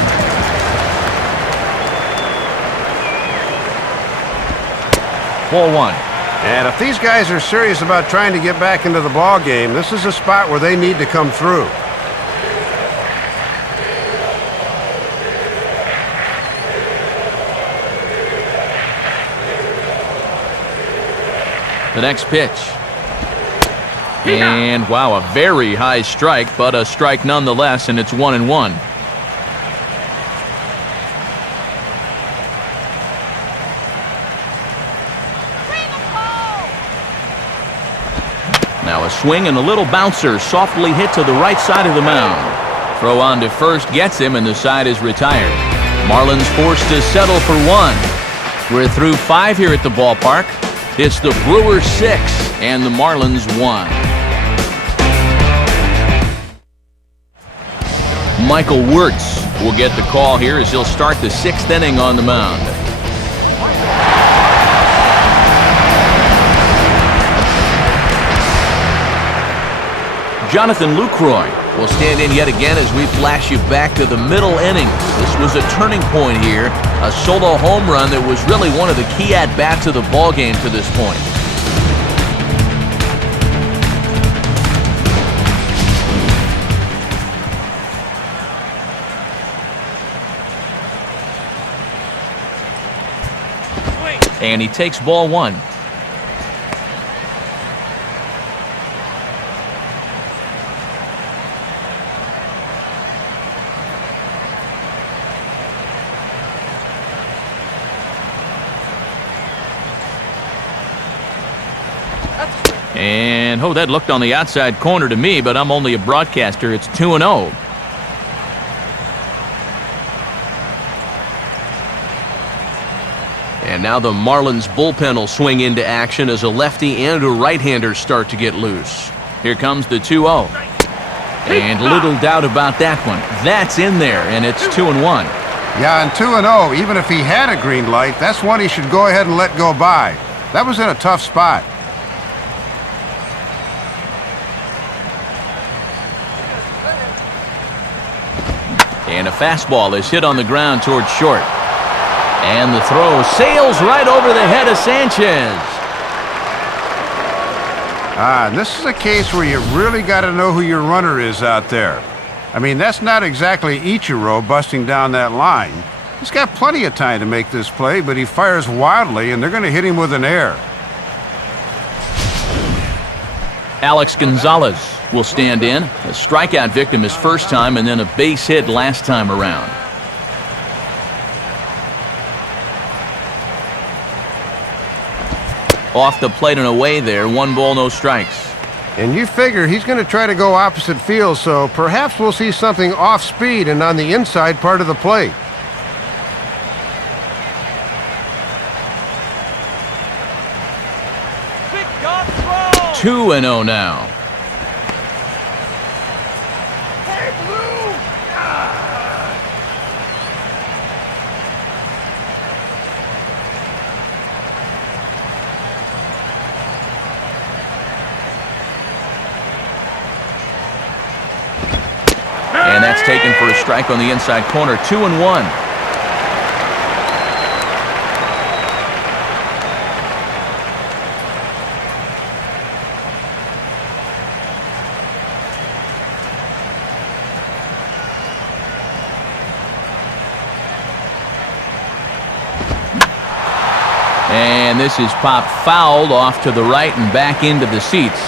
Ball 1. And if these guys are serious about trying to get back into the ball game, this is a spot where they need to come through. The next pitch. And wow, a very high strike, but a strike nonetheless, and it's 1-1. Now a swing and a little bouncer softly hit to the right side of the mound. Throw on to first gets him, and the side is retired. Marlins forced to settle for 1. We're through 5 here at the ballpark. It's the Brewers 6 and the Marlins 1. Michael Wirtz will get the call here as he'll start the 6th inning on the mound. Jonathan Lucroy will stand in yet again as we flash you back to the middle innings. This was a turning point here, a solo home run that was really one of the key at-bats of the ballgame to this point. And he takes ball 1. And, oh, that looked on the outside corner to me, but I'm only a broadcaster. It's 2-0. And now the Marlins bullpen will swing into action as a lefty and a right-hander start to get loose. Here comes the 2-0. And little doubt about that one. That's in there, and it's 2-1. Yeah, and 2-0, even if he had a green light, that's one he should go ahead and let go by. That was in a tough spot. And a fastball is hit on the ground towards short. And the throw sails right over the head of Sanchez. And this is a case where you really got to know who your runner is out there. I mean, that's not exactly Ichiro busting down that line. He's got plenty of time to make this play, but he fires wildly, and they're going to hit him with an error. Alex Gonzalez will stand in. A strikeout victim his first time, and then a base hit last time around. Off the plate and away there, 1 ball, no strikes. And you figure he's going to try to go opposite field, so perhaps we'll see something off speed and on the inside part of the plate. Pick up, throw. 2-0 now. Hey, Blue. And that's taken for a strike on the inside corner. 2-1. And this is popped fouled off to the right and back into the seats.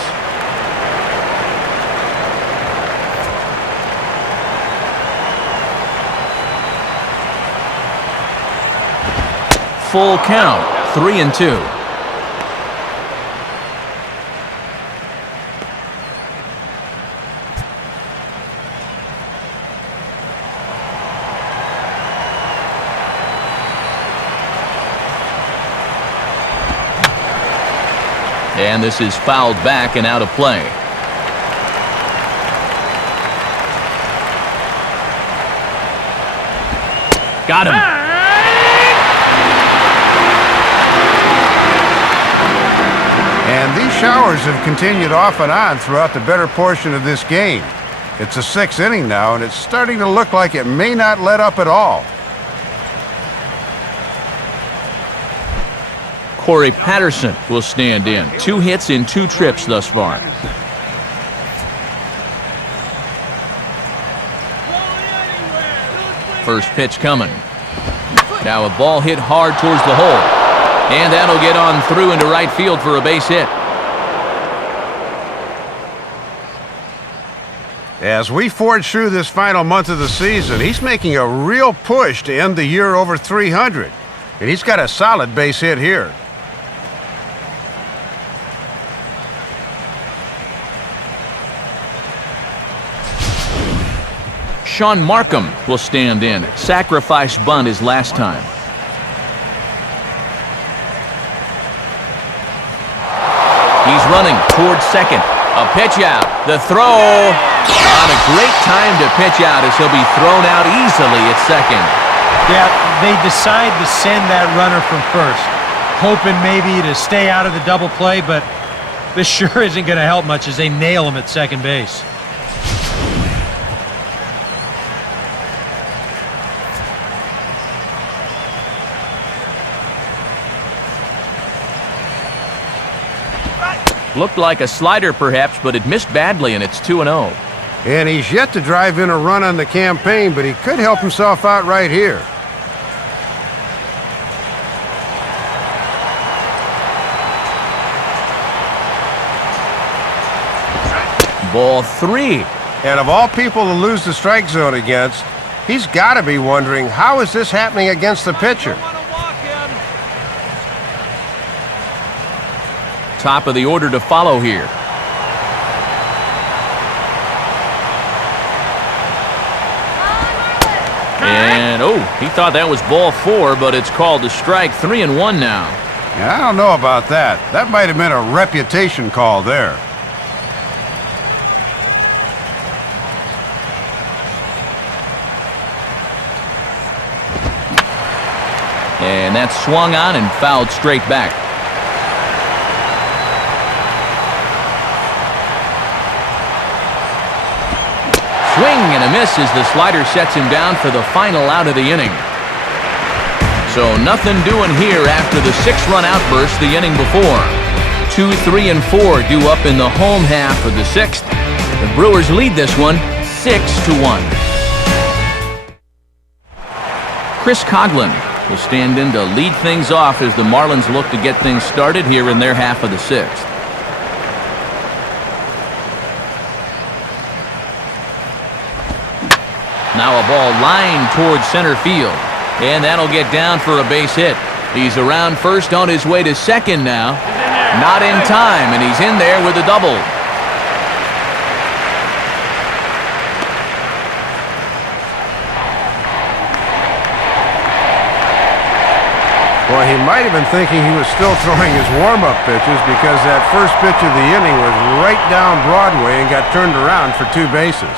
Full count, 3-2. And this is fouled back and out of play. Got him. And these showers have continued off and on throughout the better portion of this game. It's the 6th inning now, and it's starting to look like it may not let up at all. Corey Patterson will stand in. 2 hits in 2 trips thus far. First pitch coming. Now a ball hit hard towards the hole. And that'll get on through into right field for a base hit. As we forge through this final month of the season, he's making a real push to end the year over 300. And he's got a solid base hit here. Sean Markham will stand in. Sacrifice bunt his last time. He's running towards second. A pitch out. The throw on a great time to pitch out as he'll be thrown out easily at second. Yeah, they decide to send that runner from first, hoping maybe to stay out of the double play, but this sure isn't going to help much as they nail him at second base. Looked like a slider perhaps, but it missed badly, and it's 2-0. And he's yet to drive in a run on the campaign, but he could help himself out right here. Ball 3. And of all people to lose the strike zone against, he's got to be wondering, how is this happening against the pitcher? Top of the order to follow here. And, oh, he thought that was ball 4, but it's called a strike. 3-1 now. Yeah, I don't know about that. That might have been a reputation call there. And that's swung on and fouled straight back. Swing and a miss as the slider sets him down for the final out of the inning. So nothing doing here after the 6-run outburst the inning before. 2, 3, and 4 due up in the home half of the 6th. The Brewers lead this one 6-1. Chris Coughlin will stand in to lead things off as the Marlins look to get things started here in their half of the 6th. Now a ball lined towards center field, and that'll get down for a base hit. He's around first on his way to second now. Not in time, and he's in there with a double. Boy, he might have been thinking he was still throwing his warm-up pitches because that first pitch of the inning was right down Broadway and got turned around for 2 bases.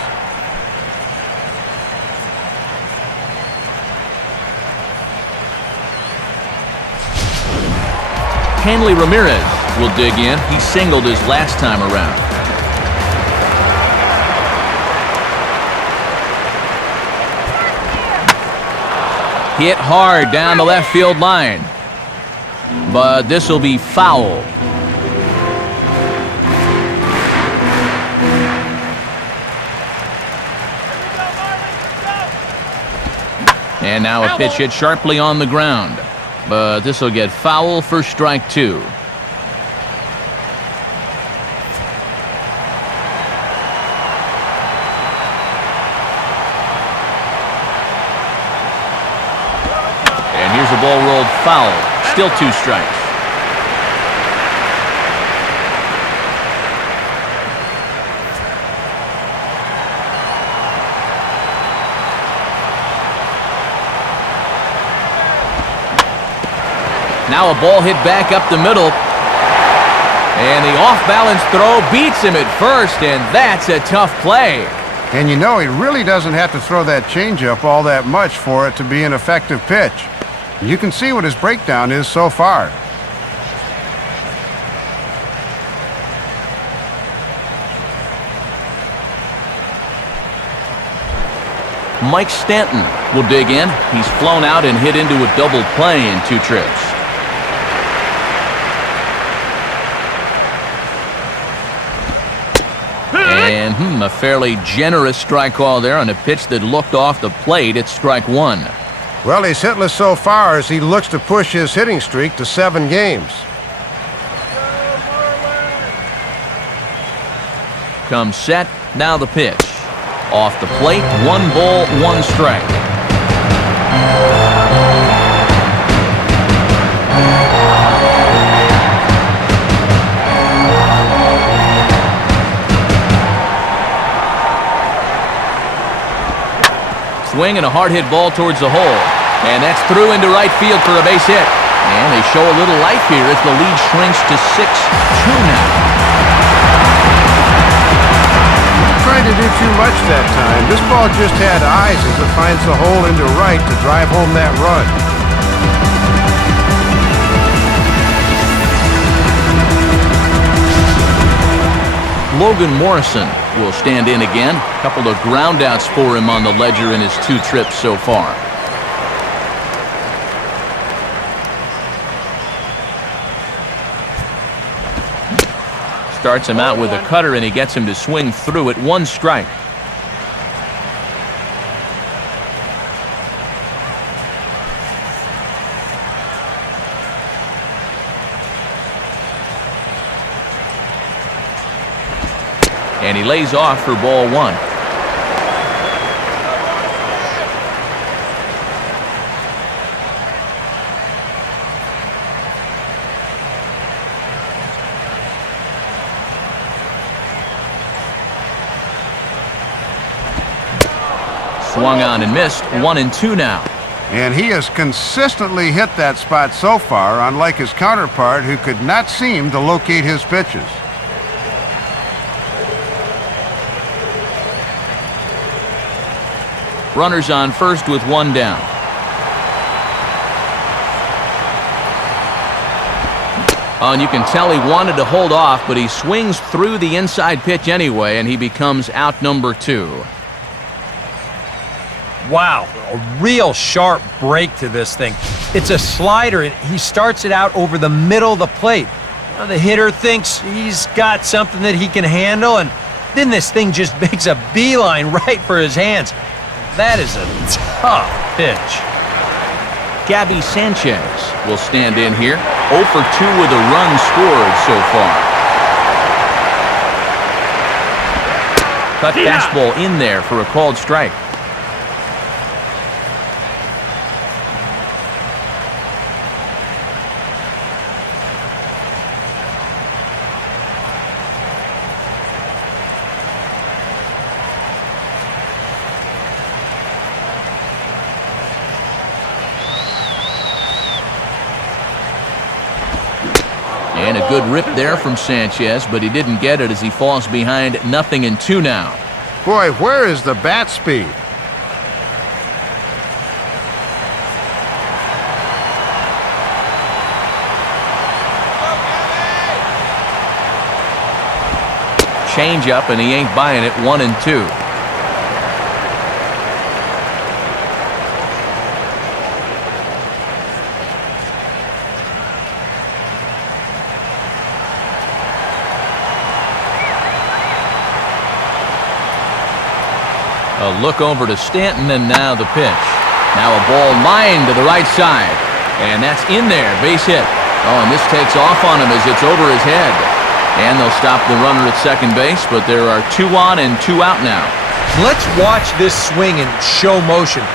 Hanley Ramirez will dig in. He singled his last time around. Hit hard down the left field line. But this will be foul. And now a pitch hit sharply on the ground. But this will get foul for strike 2. And here's a ball rolled foul. Still 2 strikes. Now a ball hit back up the middle. And the off-balance throw beats him at first, and that's a tough play. And you know, he really doesn't have to throw that changeup all that much for it to be an effective pitch. You can see what his breakdown is so far. Mike Stanton will dig in. He's flown out and hit into a double play in 2 trips. And a fairly generous strike call there on a pitch that looked off the plate at strike 1. Well, he's hitless so far as he looks to push his hitting streak to 7 games. Comes set, now the pitch. Off the plate, 1 ball, 1 strike. Swing and a hard hit ball towards the hole. And that's through into right field for a base hit. And they show a little life here as the lead shrinks to 6-2 now. Trying to do too much that time. This ball just had eyes as it finds the hole into right to drive home that run. Logan Morrison will stand in again. A couple of groundouts for him on the ledger in his 2 trips so far. Starts him out with a cutter, and he gets him to swing through it. 1 strike. And he lays off for ball 1. Swung on and missed. 1-2 now. And he has consistently hit that spot so far, unlike his counterpart who could not seem to locate his pitches. Runners on first with 1 down. Oh, and you can tell he wanted to hold off, but he swings through the inside pitch anyway, and he becomes out number 2. Wow, a real sharp break to this thing. It's a slider, and he starts it out over the middle of the plate. Well, the hitter thinks he's got something that he can handle, and then this thing just makes a beeline right for his hands. That is a tough pitch. Gabby Sanchez will stand in here. 0 for 2 with a run scored so far. Cut fastball in there for a called strike. And a good rip there from Sanchez, but he didn't get it as he falls behind 0-2 now. Boy, where is the bat speed? Change up, and he ain't buying it. 1-2. A look over to Stanton, and now the pitch. Now a ball lined to the right side. And that's in there, base hit. Oh, and this takes off on him as it's over his head. And they'll stop the runner at second base, but there are 2 on and 2 out now. Let's watch this swing in show motion.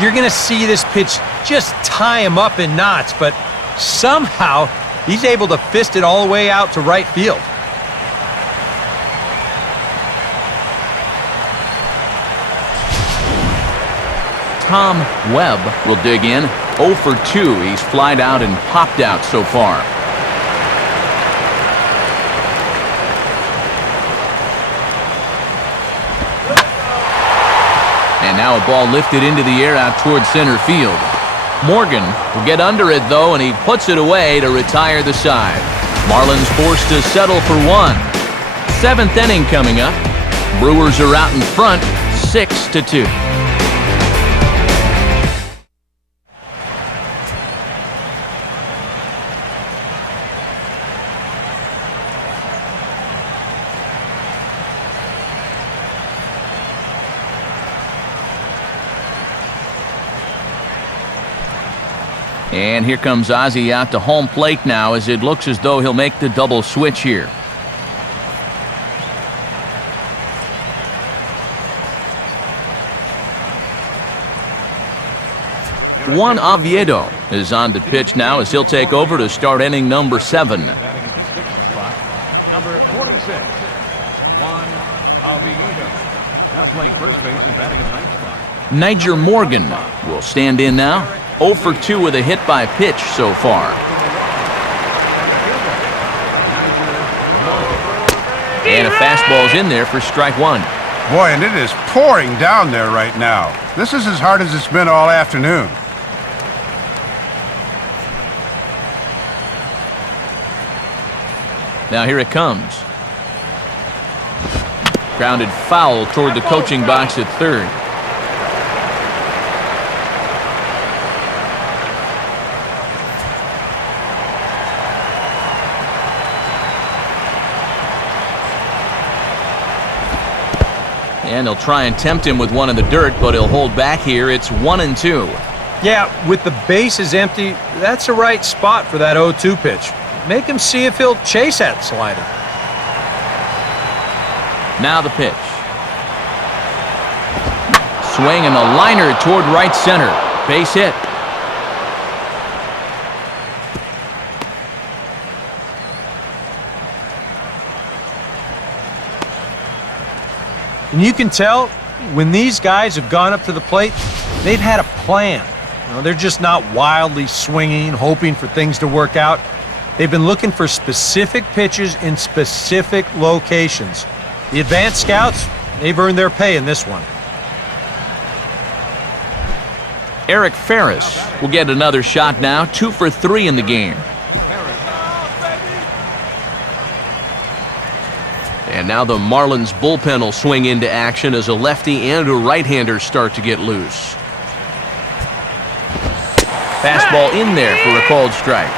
You're going to see this pitch just tie him up in knots, but somehow he's able to fist it all the way out to right field. Tom Webb will dig in. 0 for 2. He's flied out and popped out so far. And now a ball lifted into the air out towards center field. Morgan will get under it, though, and he puts it away to retire the side. Marlins forced to settle for 1. 7th inning coming up. Brewers are out in front, 6-2. And here comes Ozzie out to home plate now, as it looks as though he'll make the double switch here. Juan Oviedo is on the pitch now as he'll take over to start inning number 7. Batting in the 6th spot, number 46, Juan Oviedo. Now playing first base and batting in the 9th spot. Niger Morgan will stand in now. 0 for 2 with a hit by pitch so far. And a fastball's in there for strike 1. Boy, and it is pouring down there right now. This is as hard as it's been all afternoon. Now here it comes. Grounded foul toward the coaching box at third. And they'll try and tempt him with one in the dirt, but he'll hold back here. It's 1-2. Yeah, with the bases empty, that's the right spot for that 0-2 pitch. Make him see if he'll chase that slider. Now the pitch. Swing and a liner toward right center. Base hit. And you can tell when these guys have gone up to the plate, they've had a plan. You know, they're just not wildly swinging, hoping for things to work out. They've been looking for specific pitches in specific locations. The advanced scouts, they've earned their pay in this one. Eric Ferris will get another shot now. 2 for 3 in the game. And now the Marlins bullpen will swing into action as a lefty and a right-hander start to get loose. Fastball in there for a called strike.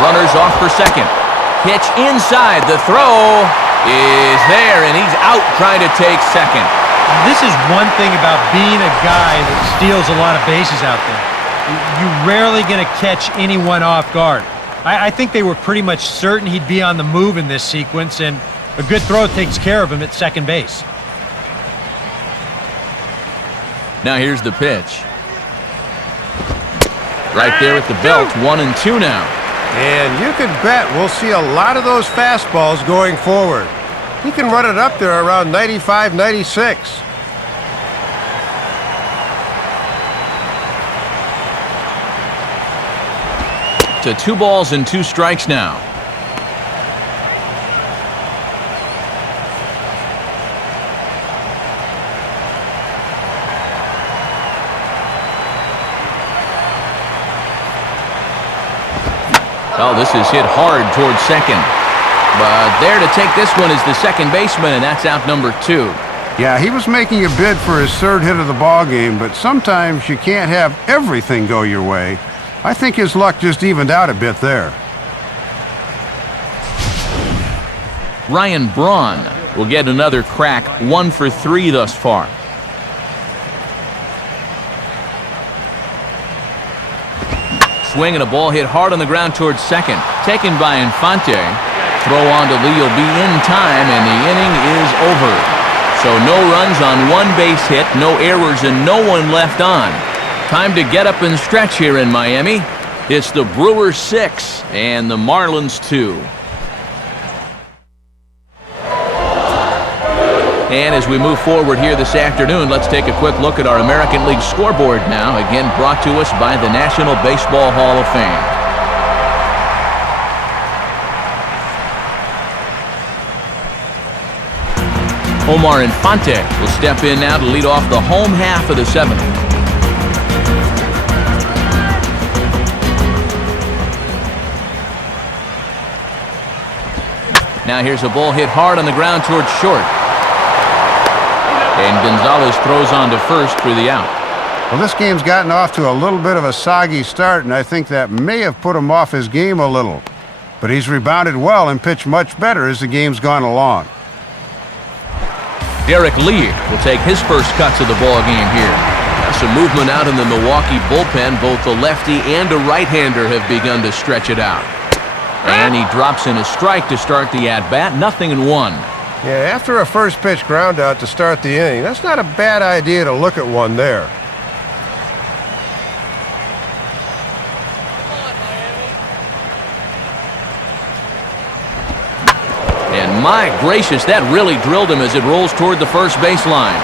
Runners off for second. Pitch inside. The throw is there, and he's out trying to take second. This is one thing about being a guy that steals a lot of bases out there. You're rarely going to catch anyone off guard. I think they were pretty much certain he'd be on the move in this sequence, and a good throw takes care of him at second base. Now here's the pitch. Right there at the belt, 1-2 now. And you could bet we'll see a lot of those fastballs going forward. He can run it up there around 95, 96. To 2 balls and 2 strikes now. Oh, this is hit hard towards second. But there to take this one is the second baseman, and that's out number 2. Yeah, he was making a bid for his 3rd hit of the ball game, but sometimes you can't have everything go your way. I think his luck just evened out a bit there. Ryan Braun will get another crack, 1 for 3 thus far. Swing and a ball hit hard on the ground towards second. Taken by Infante. Throw on to Lee will be in time, and the inning is over. So no runs on 1 base hit, no errors, and no one left on. Time to get up and stretch here in Miami. It's the Brewers 6 and the Marlins 2. And as we move forward here this afternoon, let's take a quick look at our American League scoreboard now, again brought to us by the National Baseball Hall of Fame. Omar Infante will step in now to lead off the home half of the 7th. Now here's a ball hit hard on the ground towards short. And Gonzalez throws on to first for the out. Well, this game's gotten off to a little bit of a soggy start, and I think that may have put him off his game a little. But he's rebounded well and pitched much better as the game's gone along. Derek Lee will take his first cuts of the ball game here. That's some movement out in the Milwaukee bullpen. Both the lefty and a right-hander have begun to stretch it out. And he drops in a strike to start the at-bat. 0-1. Yeah, after a first pitch ground out to start the inning, that's not a bad idea to look at one there. And my gracious, that really drilled him as it rolls toward the first baseline.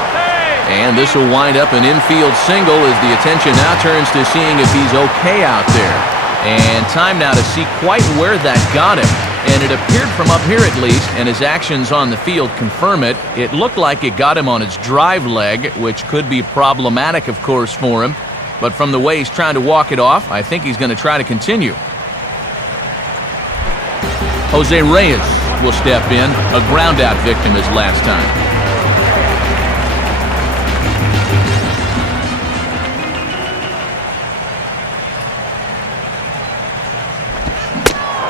And this will wind up an infield single as the attention now turns to seeing if he's okay out there. And time now to see quite where that got him. And it appeared from up here at least, and his actions on the field confirm it. It looked like it got him on his drive leg, which could be problematic, of course, for him. But from the way he's trying to walk it off, I think he's going to try to continue. Jose Reyes will step in, a ground-out victim his last time.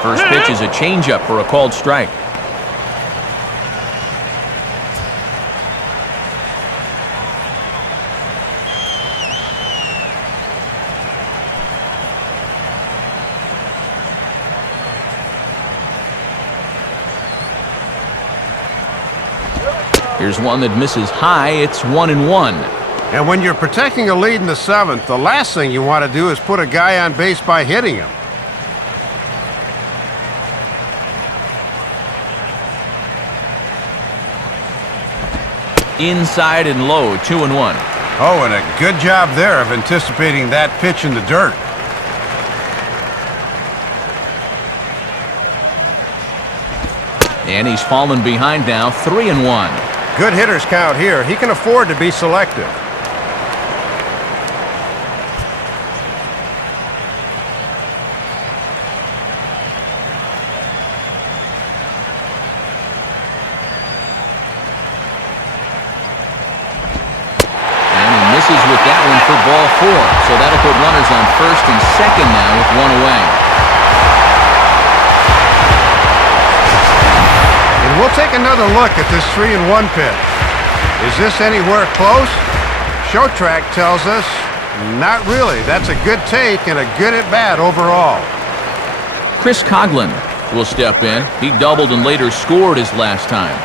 First pitch is a changeup for a called strike. Here's one that misses high. It's 1-1. And when you're protecting a lead in the 7th, the last thing you want to do is put a guy on base by hitting him. Inside and low, 2-1. Oh, and a good job there of anticipating that pitch in the dirt. And he's fallen behind now, 3-1. Good hitters count here. He can afford to be selective. Misses with that one for ball 4. So that'll put runners on first and second now with one away. And we'll take another look at this 3-1 pitch. Is this anywhere close? Show track tells us not really. That's a good take and a good at bat overall. Chris Coughlin will step in. He doubled and later scored his last time.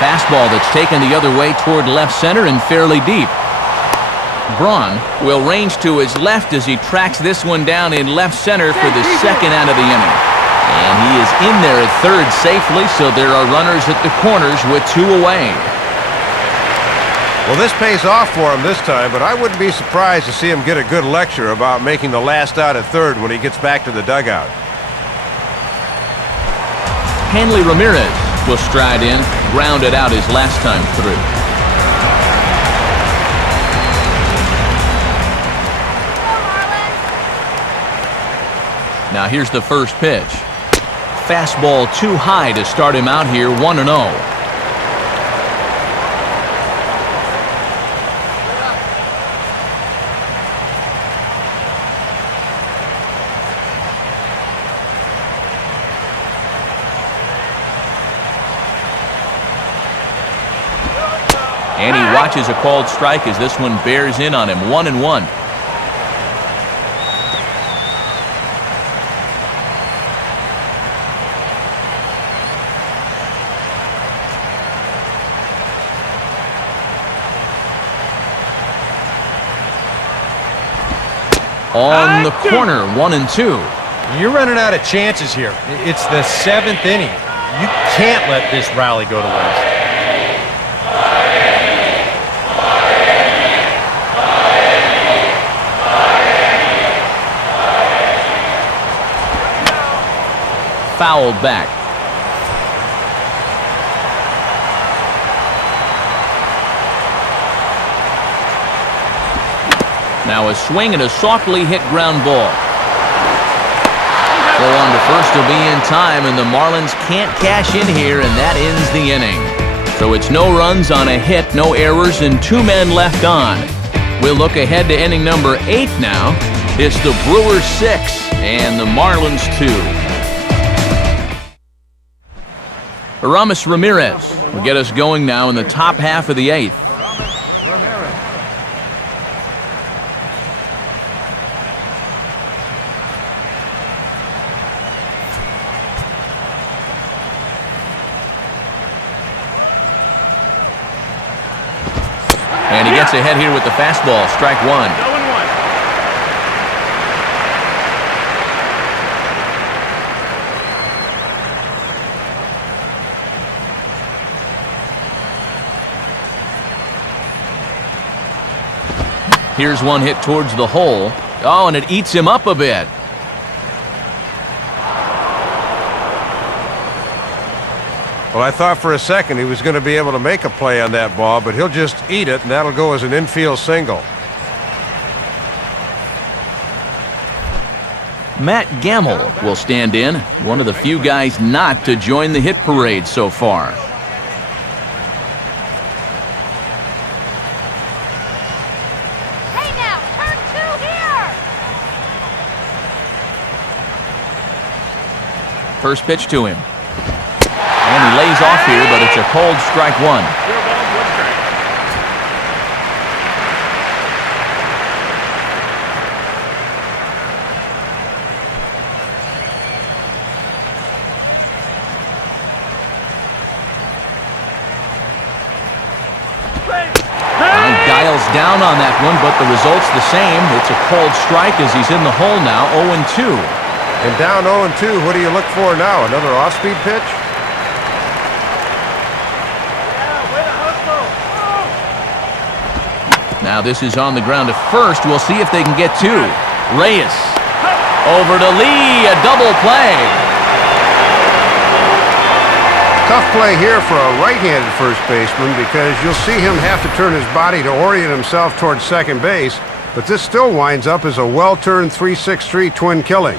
Fastball that's taken the other way toward left center and fairly deep. Braun will range to his left as he tracks this one down in left center for the second out of the inning. And he is in there at third safely, so there are runners at the corners with 2 away. Well, this pays off for him this time, but I wouldn't be surprised to see him get a good lecture about making the last out at third when he gets back to the dugout. Hanley Ramirez will stride in, grounded out his last time through. Now here's the first pitch. Fastball too high to start him out here, 1-0. And he watches a called strike as this one bears in on him, 1-1. On the corner, 1-2. You're running out of chances here. It's the 7th inning. You can't let this rally go to waste. Fouled back. Now a swing and a softly hit ground ball. Throw on to first will be in time, and the Marlins can't cash in here, and that ends the inning. So it's no runs on a hit, no errors, and 2 men left on. We'll look ahead to inning number 8 now. It's the Brewers 6 and the Marlins 2. Aramis Ramirez will get us going now in the top half of the 8th. And he gets ahead here with the fastball, strike 1. Here's one hit towards the hole. Oh, and it eats him up a bit. Well, I thought for a second he was going to be able to make a play on that ball, but he'll just eat it, and that'll go as an infield single. Matt Gamble will stand in, one of the few guys not to join the hit parade so far. Hey now, turn 2 here! First pitch to him. And he lays off here, but it's a cold strike 1. Dials down on that one, but the result's the same. It's a cold strike as he's in the hole now, 0-2. And down 0-2, what do you look for now? Another off-speed pitch? Now this is on the ground to first. We'll see if they can get two. Reyes over to Lee, a double play. Tough play here for a right-handed first baseman because you'll see him have to turn his body to orient himself towards second base, but this still winds up as a well-turned 3-6-3 twin killing.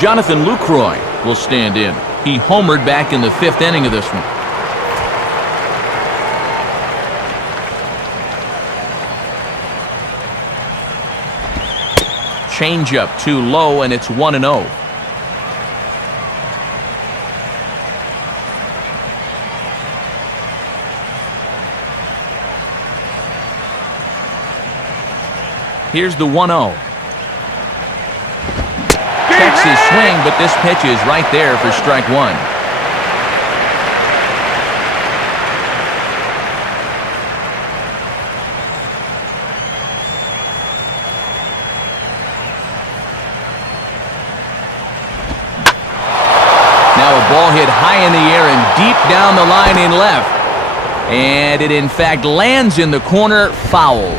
Jonathan Lucroy will stand in. He homered back in the 5th inning of this one. Changeup too low, and it's 1-0. Here's the 1-0. Checks his swing, but this pitch is right there for strike one. Now a ball hit high in the air and deep down the line in left. And it in fact lands in the corner, foul.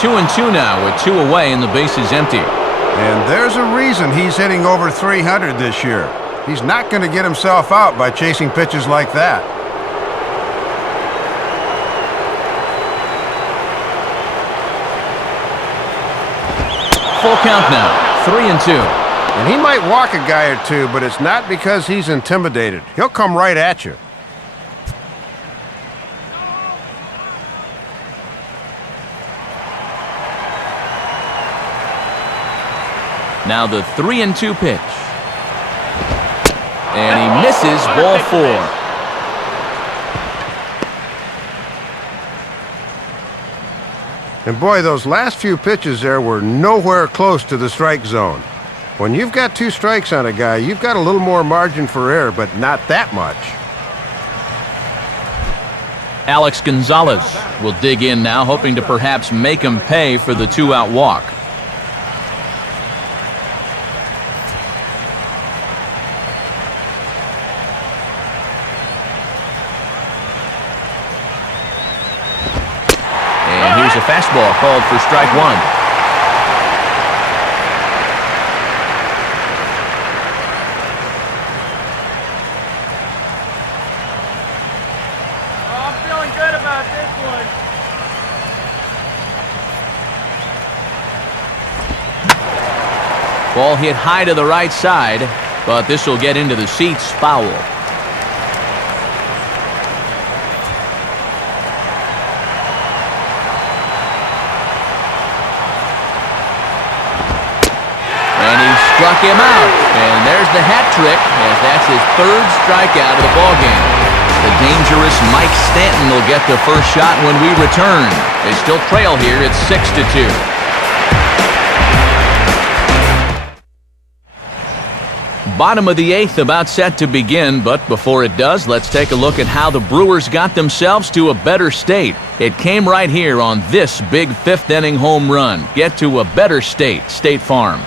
Two and two now with 2 away and the base is empty. And there's a reason he's hitting over 300 this year. He's not going to get himself out by chasing pitches like that. Full count now, 3-2. And he might walk a guy or two, but it's not because he's intimidated. He'll come right at you. Now the 3-2 pitch. And he misses, ball 4. And boy, those last few pitches there were nowhere close to the strike zone. When you've got 2 strikes on a guy, you've got a little more margin for error, but not that much. Alex Gonzalez will dig in now, hoping to perhaps make him pay for the 2-out walk. And here's a fastball called for strike one. Ball hit high to the right side, but this will get into the seats, foul. And he struck him out. And there's the hat trick, as that's his 3rd strikeout of the ballgame. The dangerous Mike Stanton will get the first shot when we return. They still trail here. It's 6-2. Bottom of the 8th about set to begin, but before it does, let's take a look at how the Brewers got themselves to a better state. It came right here on this big 5th inning home run. Get to a better state, State Farm.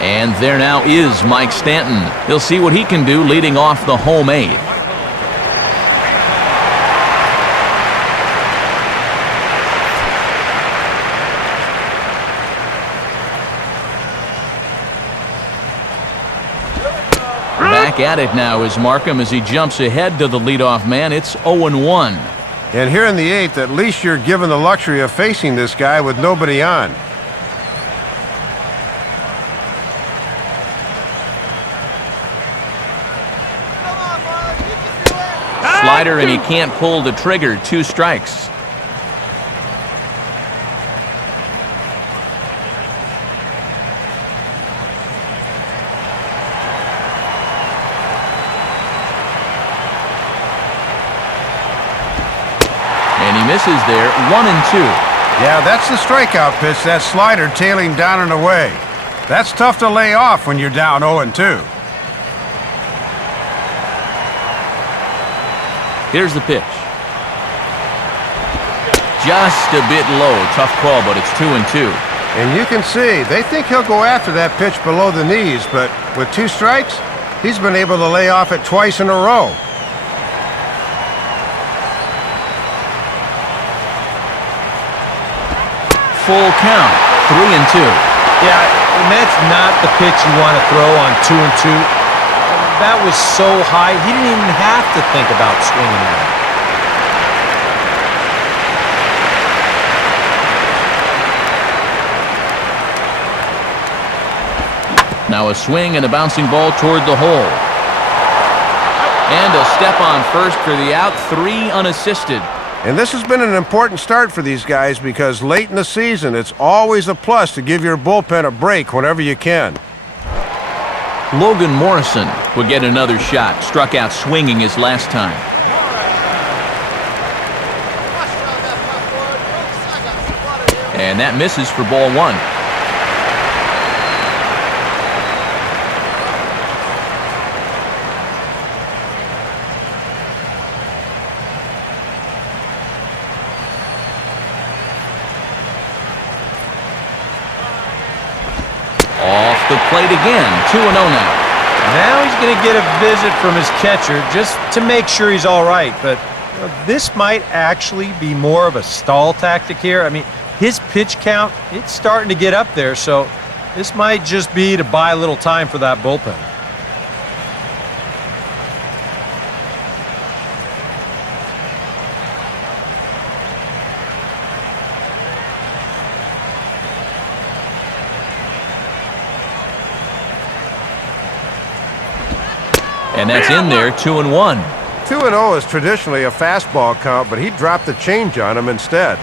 And there now is Mike Stanton. He'll see what he can do leading off the home 8th. Back at it now is Markham as he jumps ahead to the leadoff man. It's 0-1. And here in the 8th, at least you're given the luxury of facing this guy with nobody on. Slider, and he can't pull the trigger. 2 strikes. And he misses there. 1-2. Yeah, that's the strikeout pitch, that slider tailing down and away. That's tough to lay off when you're down 0-2. Here's the pitch. Just a bit low. Tough call, but it's 2-2. And you can see, they think he'll go after that pitch below the knees, but with 2 strikes, he's been able to lay off it twice in a row. Full count, 3-2. Yeah, and that's not the pitch you want to throw on 2-2. That was so high, he didn't even have to think about swinging at it. Now a swing and a bouncing ball toward the hole. And a step on first for the out, 3 unassisted. And this has been an important start for these guys because late in the season, it's always a plus to give your bullpen a break whenever you can. Logan Morrison would get another shot. Struck out swinging his last time. And that misses for ball 1. Off the plate again, 2-0 now. Now he's going to get a visit from his catcher just to make sure he's all right. But this might actually be more of a stall tactic here. I mean, his pitch count, it's starting to get up there, so this might just be to buy a little time for that bullpen. And that's in there, 2-1. 2-0 is traditionally a fastball count, but he dropped the change on him instead.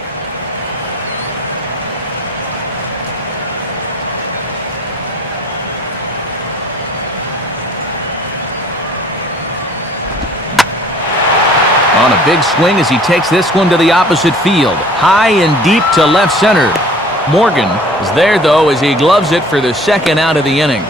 On a big swing as he takes this one to the opposite field. High and deep to left center. Morgan is there, though, as he gloves it for the second out of the inning.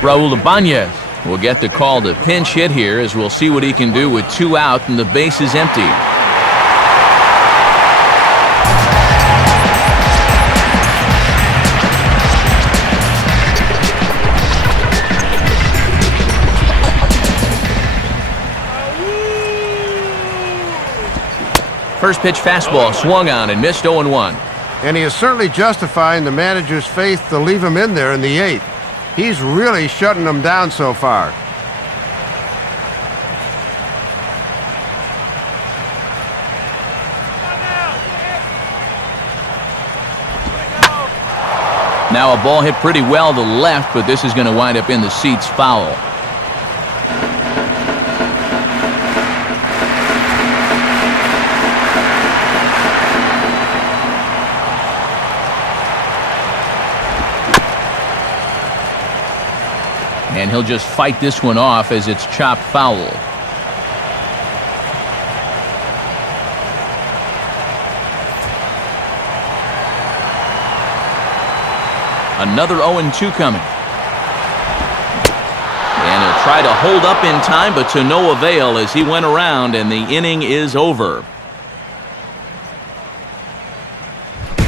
Raul Ibanez will get the call to pinch hit here, as we'll see what he can do with 2 out and the base is empty. First pitch fastball swung on and missed 0-1. And he is certainly justifying the manager's faith to leave him in there in the 8th. He's really shutting them down so far. Now a ball hit pretty well to left, but this is going to wind up in the seats foul. And he'll just fight this one off as it's chopped foul. Another 0-2 coming. And he'll try to hold up in time, but to no avail as he went around and the inning is over.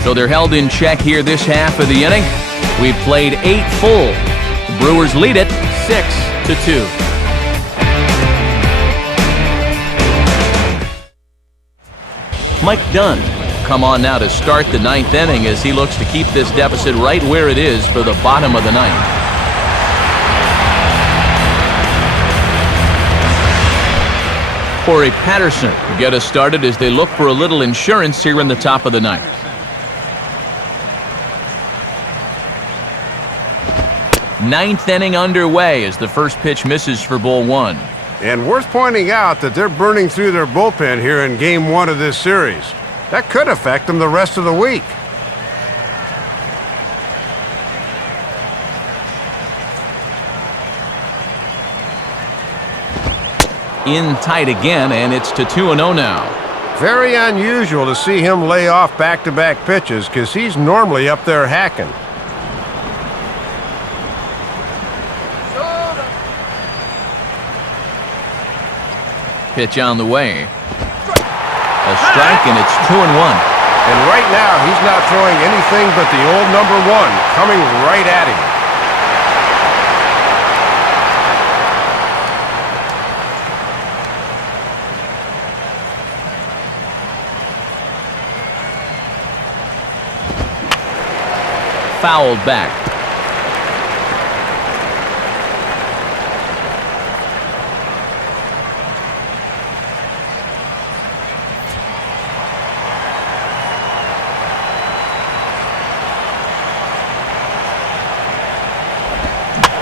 So they're held in check here this half of the inning. We've played 8 full. The Brewers lead it 6-2. Mike Dunn come on now to start the 9th inning as he looks to keep this deficit right where it is for the bottom of the 9th. Corey Patterson get us started as they look for a little insurance here in the top of the 9th. Ninth inning underway as the first pitch misses for ball 1. And worth pointing out that they're burning through their bullpen here in Game 1 of this series. That could affect them the rest of the week. In tight again, and it's to 2-0 now. Very unusual to see him lay off back-to-back pitches because he's normally up there hacking. Pitch on the way. A strike, and it's 2-1. And right now, he's not throwing anything but the old number 1 coming right at him. Fouled back.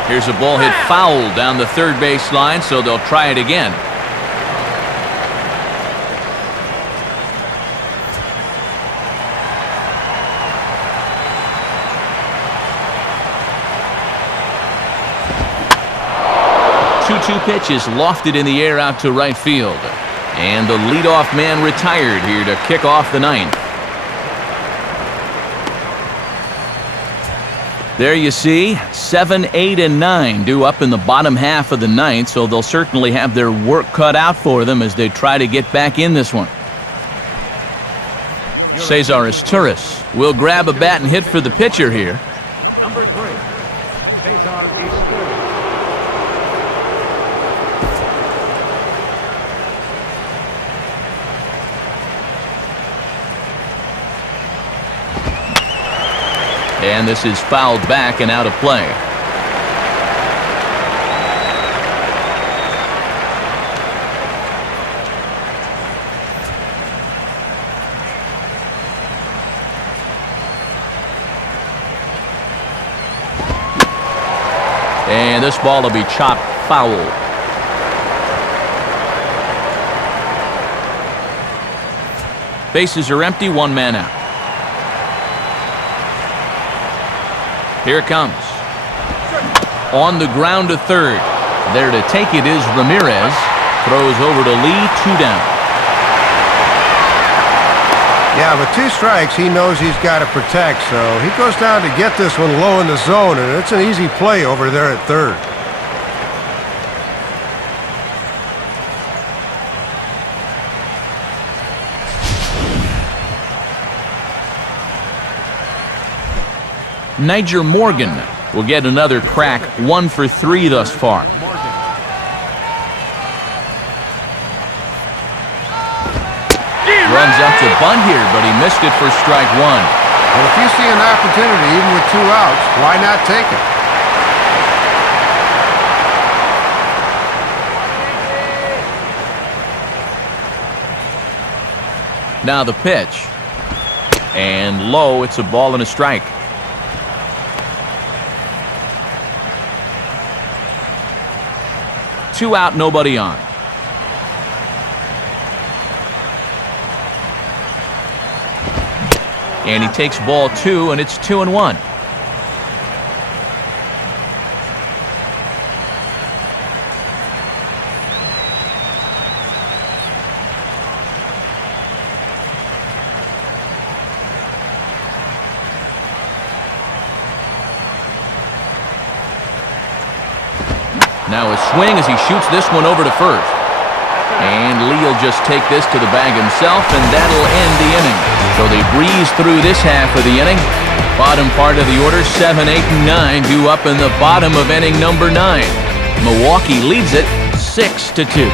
Here's a ball hit foul down the third base line, so they'll try it again. Two pitch is lofted in the air out to right field. And the leadoff man retired here to kick off the ninth. There you see, 7, 8, and 9 due up in the bottom half of the ninth, so they'll certainly have their work cut out for them as they try to get back in this one. Cesar Izturis will grab a bat and hit for the pitcher here. Number 3, Cesar Izturis. And this is fouled back and out of play. And this ball will be chopped foul. Bases are empty, one man out. Here it comes. On the ground to third. There to take it is Ramirez. Throws over to Lee, 2 down. Yeah, but 2 strikes he knows he's got to protect, so he goes down to get this one low in the zone, and it's an easy play over there at third. Niger Morgan will get another crack, 1 for 3 thus far. Runs up to bunt here, but he missed it for strike 1. Well, if you see an opportunity, even with 2 outs, why not take it? Now the pitch. And low, it's a ball and a strike. Two out, nobody on. And he takes ball 2, and it's 2-1. Now a swing as he shoots this one over to first. And Lee will just take this to the bag himself, and that'll end the inning. So they breeze through this half of the inning. Bottom part of the order, 7, 8, and 9 due up in the bottom of inning number 9. Milwaukee leads it 6-2.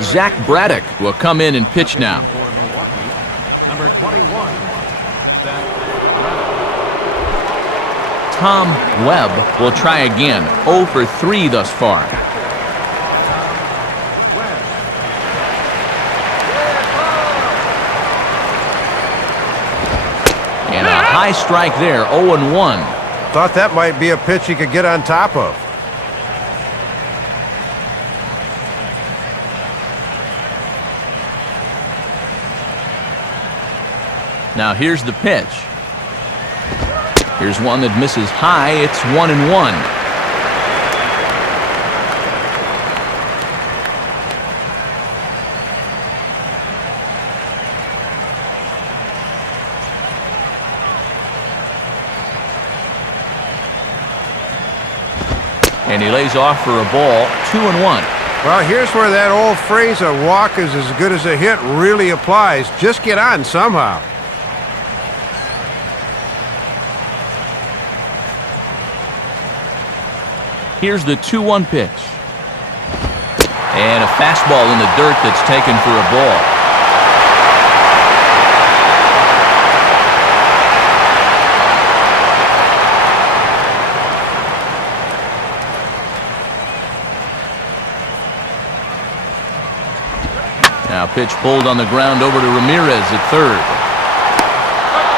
Zach Braddock will come in and pitch now. For Milwaukee, number 21, Zach Tom Webb will try again. 0 for 3 thus far. And a high strike there, 0-1. Thought that might be a pitch he could get on top of. Now here's the pitch. Here's one that misses high. It's 1-1. And he lays off for a ball, 2-1. Well, here's where that old phrase, a walk is as good as a hit, really applies. Just get on somehow. Here's the 2-1 pitch. And a fastball in the dirt that's taken for a ball. Now pitch pulled on the ground over to Ramirez at third.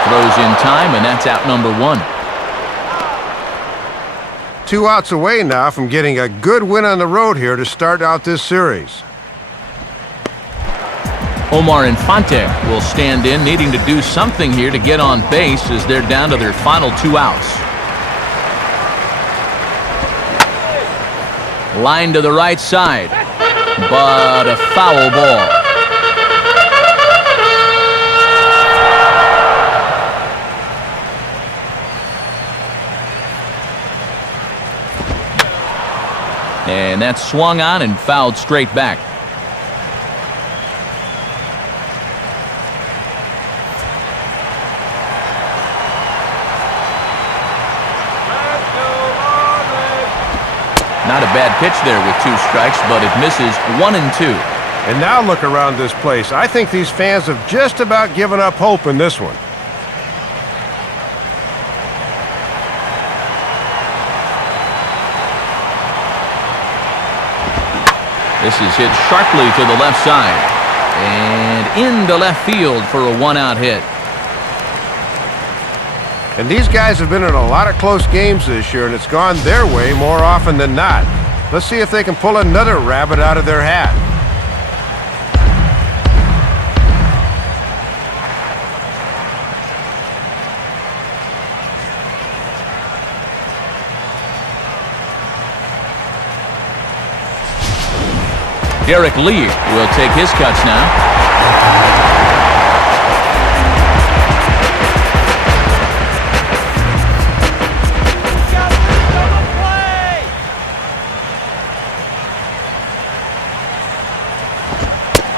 Throws in time, and that's out number 1. 2 outs away now from getting a good win on the road here to start out this series. Omar Infante will stand in, needing to do something here to get on base as they're down to their final 2 outs. Line to the right side, but a foul ball. And that's swung on and fouled straight back. Not a bad pitch there with 2 strikes, but it misses 1 and 2. And now look around this place. I think these fans have just about given up hope in this one. This is hit sharply to the left side and into left field for a 1-out hit. And these guys have been in a lot of close games this year, and it's gone their way more often than not. Let's see if they can pull another rabbit out of their hat. Derek Lee will take his cuts now.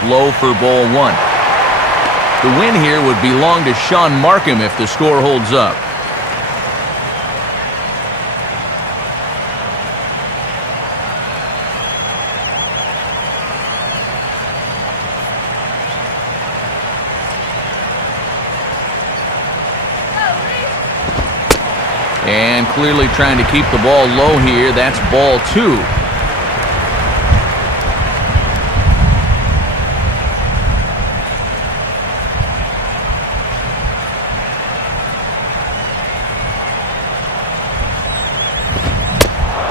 Low for ball 1. The win here would belong to Sean Markham if the score holds up. And clearly trying to keep the ball low here. That's ball 2.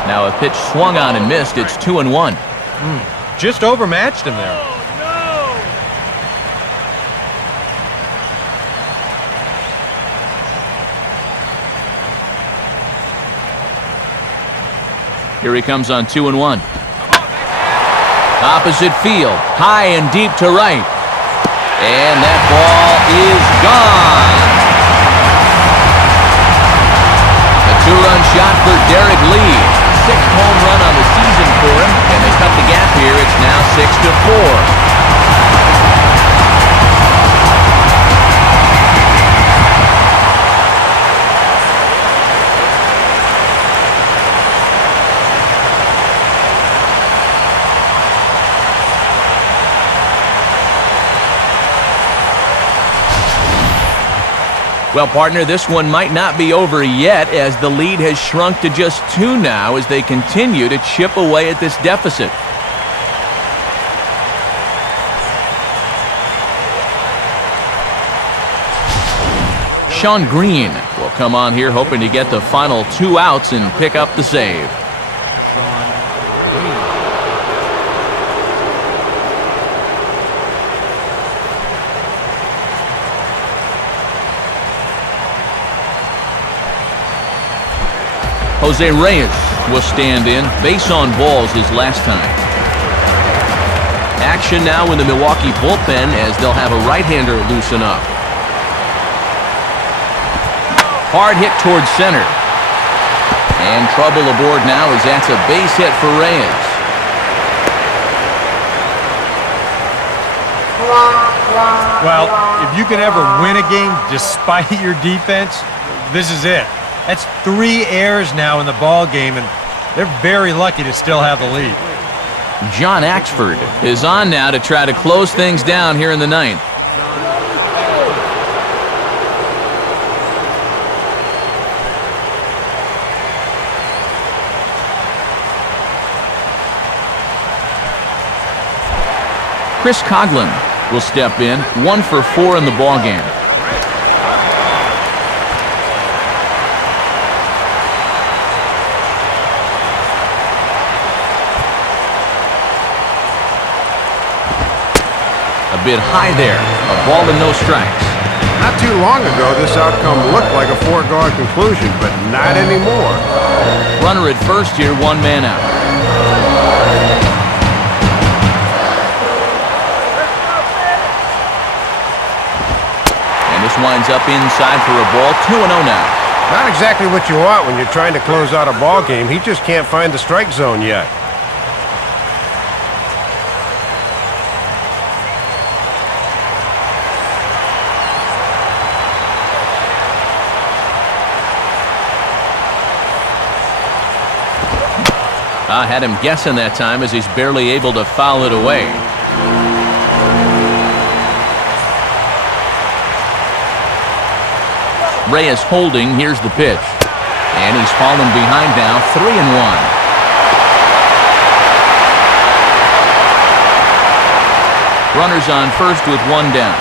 Now a pitch swung on and missed. It's 2-1. Just overmatched him there. Here he comes on 2-1. Opposite field, high and deep to right. And that ball is gone. A 2-run shot for Derek Lee. 6th home run on the season for him, and they cut the gap here. It's now 6-4. Well, partner, this one might not be over yet as the lead has shrunk to just 2 now as they continue to chip away at this deficit. Sean Green will come on here hoping to get the final 2 outs and pick up the save. Jose Reyes will stand in. Base on balls his last time. Action now in the Milwaukee bullpen as they'll have a right-hander loosen up. Hard hit towards center. And trouble aboard now as that's a base hit for Reyes. Well, if you can ever win a game despite your defense, this is it. That's 3 errors now in the ball game, and they're very lucky to still have the lead. John Axford is on now to try to close things down here in the 9th. Chris Coughlin will step in, 1 for 4 in the ballgame. A bit high there, a ball and no strikes. Not too long ago, this outcome looked like a foregone conclusion, but not anymore. Runner at first here, 1 man out. This winds up inside for a ball, 2-0 now. Not exactly what you want when you're trying to close out a ball game. He just can't find the strike zone yet. I had him guessing that time as he's barely able to foul it away. Reyes holding, here's the pitch. And he's fallen behind now, 3-1. Runners on first with 1 down.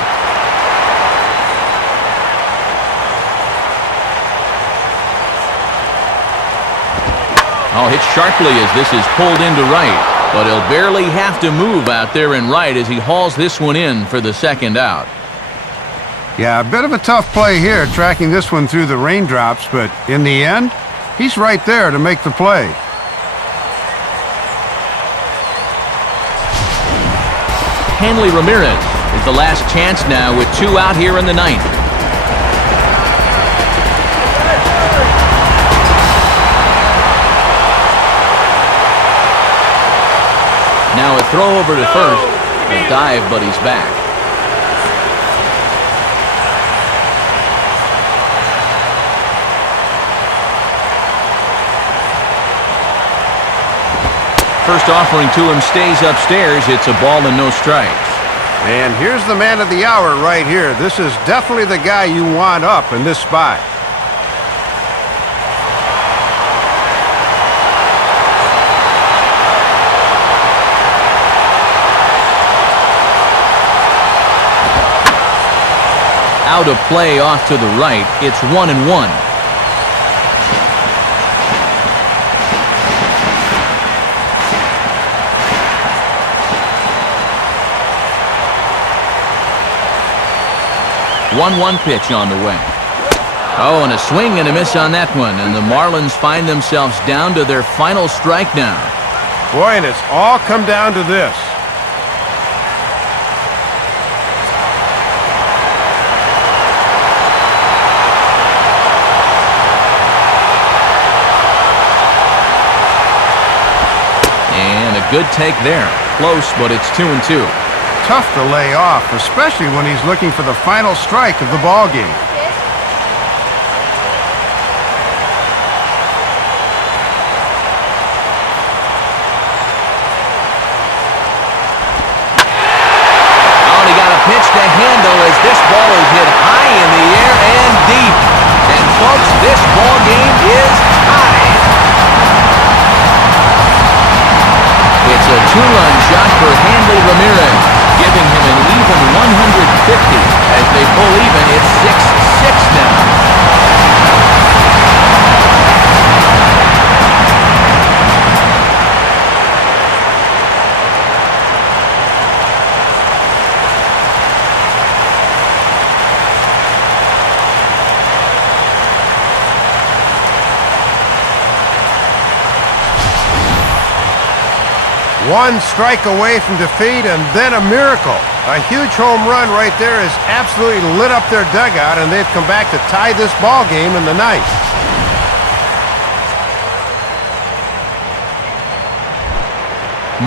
Oh, hit sharply as this is pulled into right. But he'll barely have to move out there in right as he hauls this one in for the 2nd out. Yeah, a bit of a tough play here, tracking this one through the raindrops, but in the end, he's right there to make the play. Hanley Ramirez is the last chance now with 2 out here in the 9th. Now a throw over to first, a dive, but he's back. First offering to him stays upstairs. It's a ball and no strikes. And here's the man of the hour right here. This is definitely the guy you want up in this spot. Out of play off to the right. It's 1-1. One pitch on the way. Oh, and a swing and a miss on that one, and the Marlins find themselves down to their final strike now. Boy, and it's all come down to this. And a good take there. Close, but it's 2-2. Tough to lay off, especially when he's looking for the final strike of the ball game. Oh, and he got a pitch to handle as this ball is hit high in the air and deep. And folks, this ball game is tied. It's a 2-run shot for Hanley Ramirez, giving him an even 150 as they pull even. It's 6-6 now. One strike away from defeat and then a miracle. A huge home run right there has absolutely lit up their dugout, and they've come back to tie this ball game in the 9th.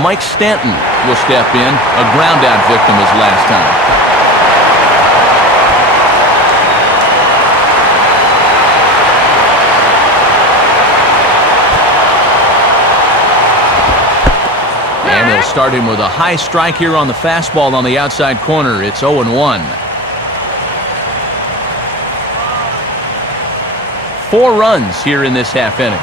Mike Stanton will step in, a ground-out victim his last time. And he'll start him with a high strike here on the fastball on the outside corner. It's 0-1. 4 runs here in this half inning.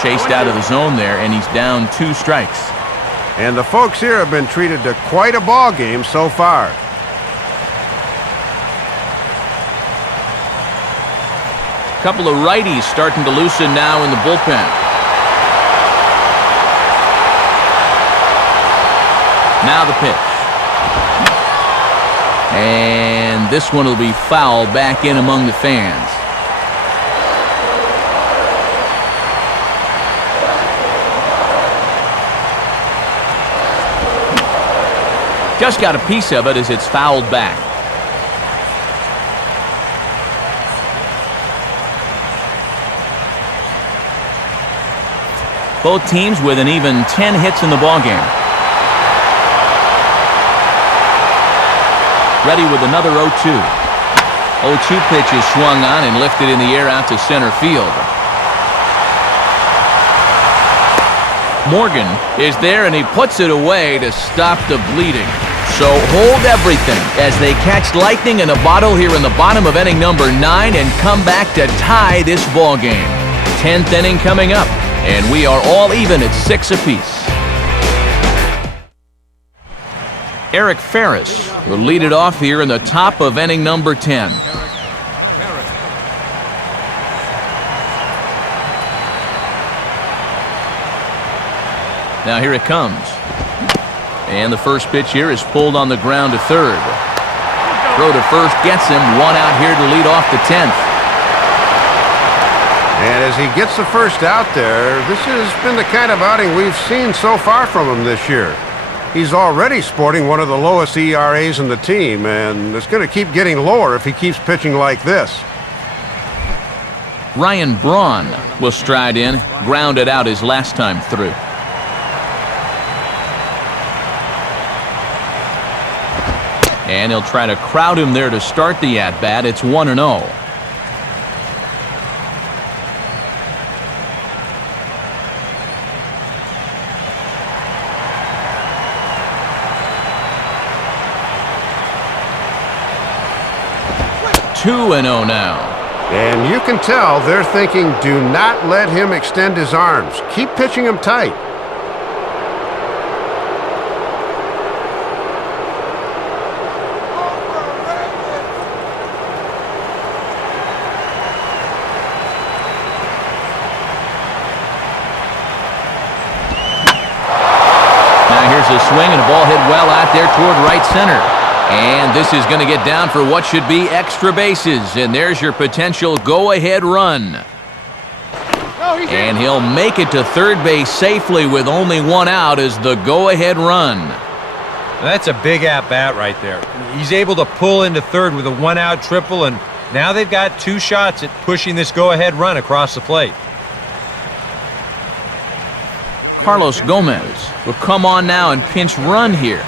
Chased out of the zone there, and he's down 2 strikes. And the folks here have been treated to quite a ball game so far. Couple of righties starting to loosen now in the bullpen. Now the pitch. And this one will be foul back in among the fans. Just got a piece of it as it's fouled back. Both teams with an even 10 hits in the ballgame. Ready with another 0-2. 0-2 pitch is swung on and lifted in the air out to center field. Morgan is there and he puts it away to stop the bleeding. So hold everything as they catch lightning in a bottle here in the bottom of inning number 9 and come back to tie this ball game. 10th inning coming up, and we are all even at 6 apiece. Eric Ferris will lead it off here in the top of inning number 10. Now here it comes. And the first pitch here is pulled on the ground to third. Throw to first gets him. 1 out here to lead off the 10th. And as he gets the first out there, this has been the kind of outing we've seen so far from him this year. He's already sporting one of the lowest ERAs in the team, and it's going to keep getting lower if he keeps pitching like this. Ryan Braun will stride in, grounded out his last time through. And he'll try to crowd him there to start the at-bat. It's 1-0. Two and 0 now. And you can tell they're thinking, do not let him extend his arms. Keep pitching him tight. Now here's a swing and a ball hit well out there toward right center. And this is going to get down for what should be extra bases. And there's your potential go-ahead run. And he'll make it to third base safely with only 1 out as the go-ahead run. That's a big at-bat right there. He's able to pull into third with a 1-out triple, and now they've got 2 shots at pushing this go-ahead run across the plate. Carlos Gomez will come on now and pinch run here.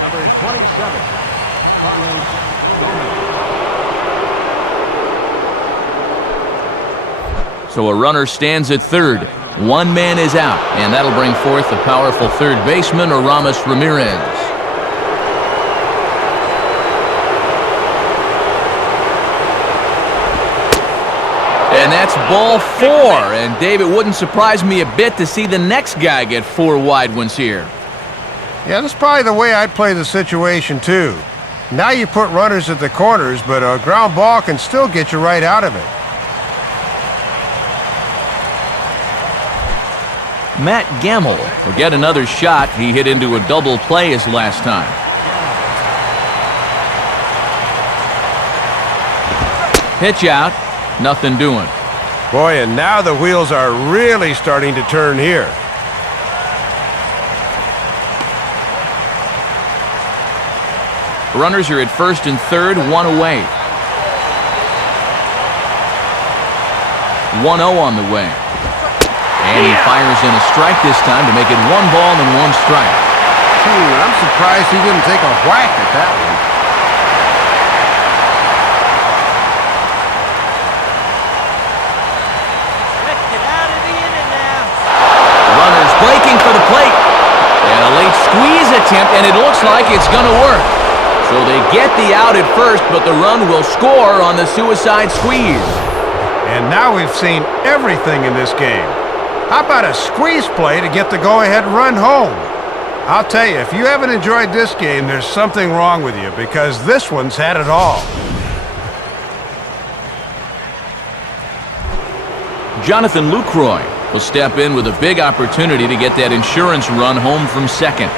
Number 27. Carlos Gomez. So a runner stands at third. 1 man is out, and that'll bring forth the powerful third baseman, Aramis Ramirez. And that's ball 4. And Dave, it wouldn't surprise me a bit to see the next guy get 4 wide ones here. Yeah, that's probably the way I'd play the situation, too. Now you put runners at the corners, but a ground ball can still get you right out of it. Matt Gamble will get another shot. He hit into a double play his last time. Pitch out, nothing doing. Boy, and now the wheels are really starting to turn here. Runners are at first and third, 1 away. 1-0 on the way. And he fires in a strike this time to make it 1 ball and 1 strike. I'm surprised he didn't take a whack at that one. Let's get out of the inning now. Runners breaking for the plate. And a late squeeze attempt, and it looks like it's going to work. So they get the out at first, but the run will score on the suicide squeeze. And now we've seen everything in this game. How about a squeeze play to get the go-ahead run home? I'll tell you, if you haven't enjoyed this game, there's something wrong with you, because this one's had it all. Jonathan Lucroy will step in with a big opportunity to get that insurance run home from second.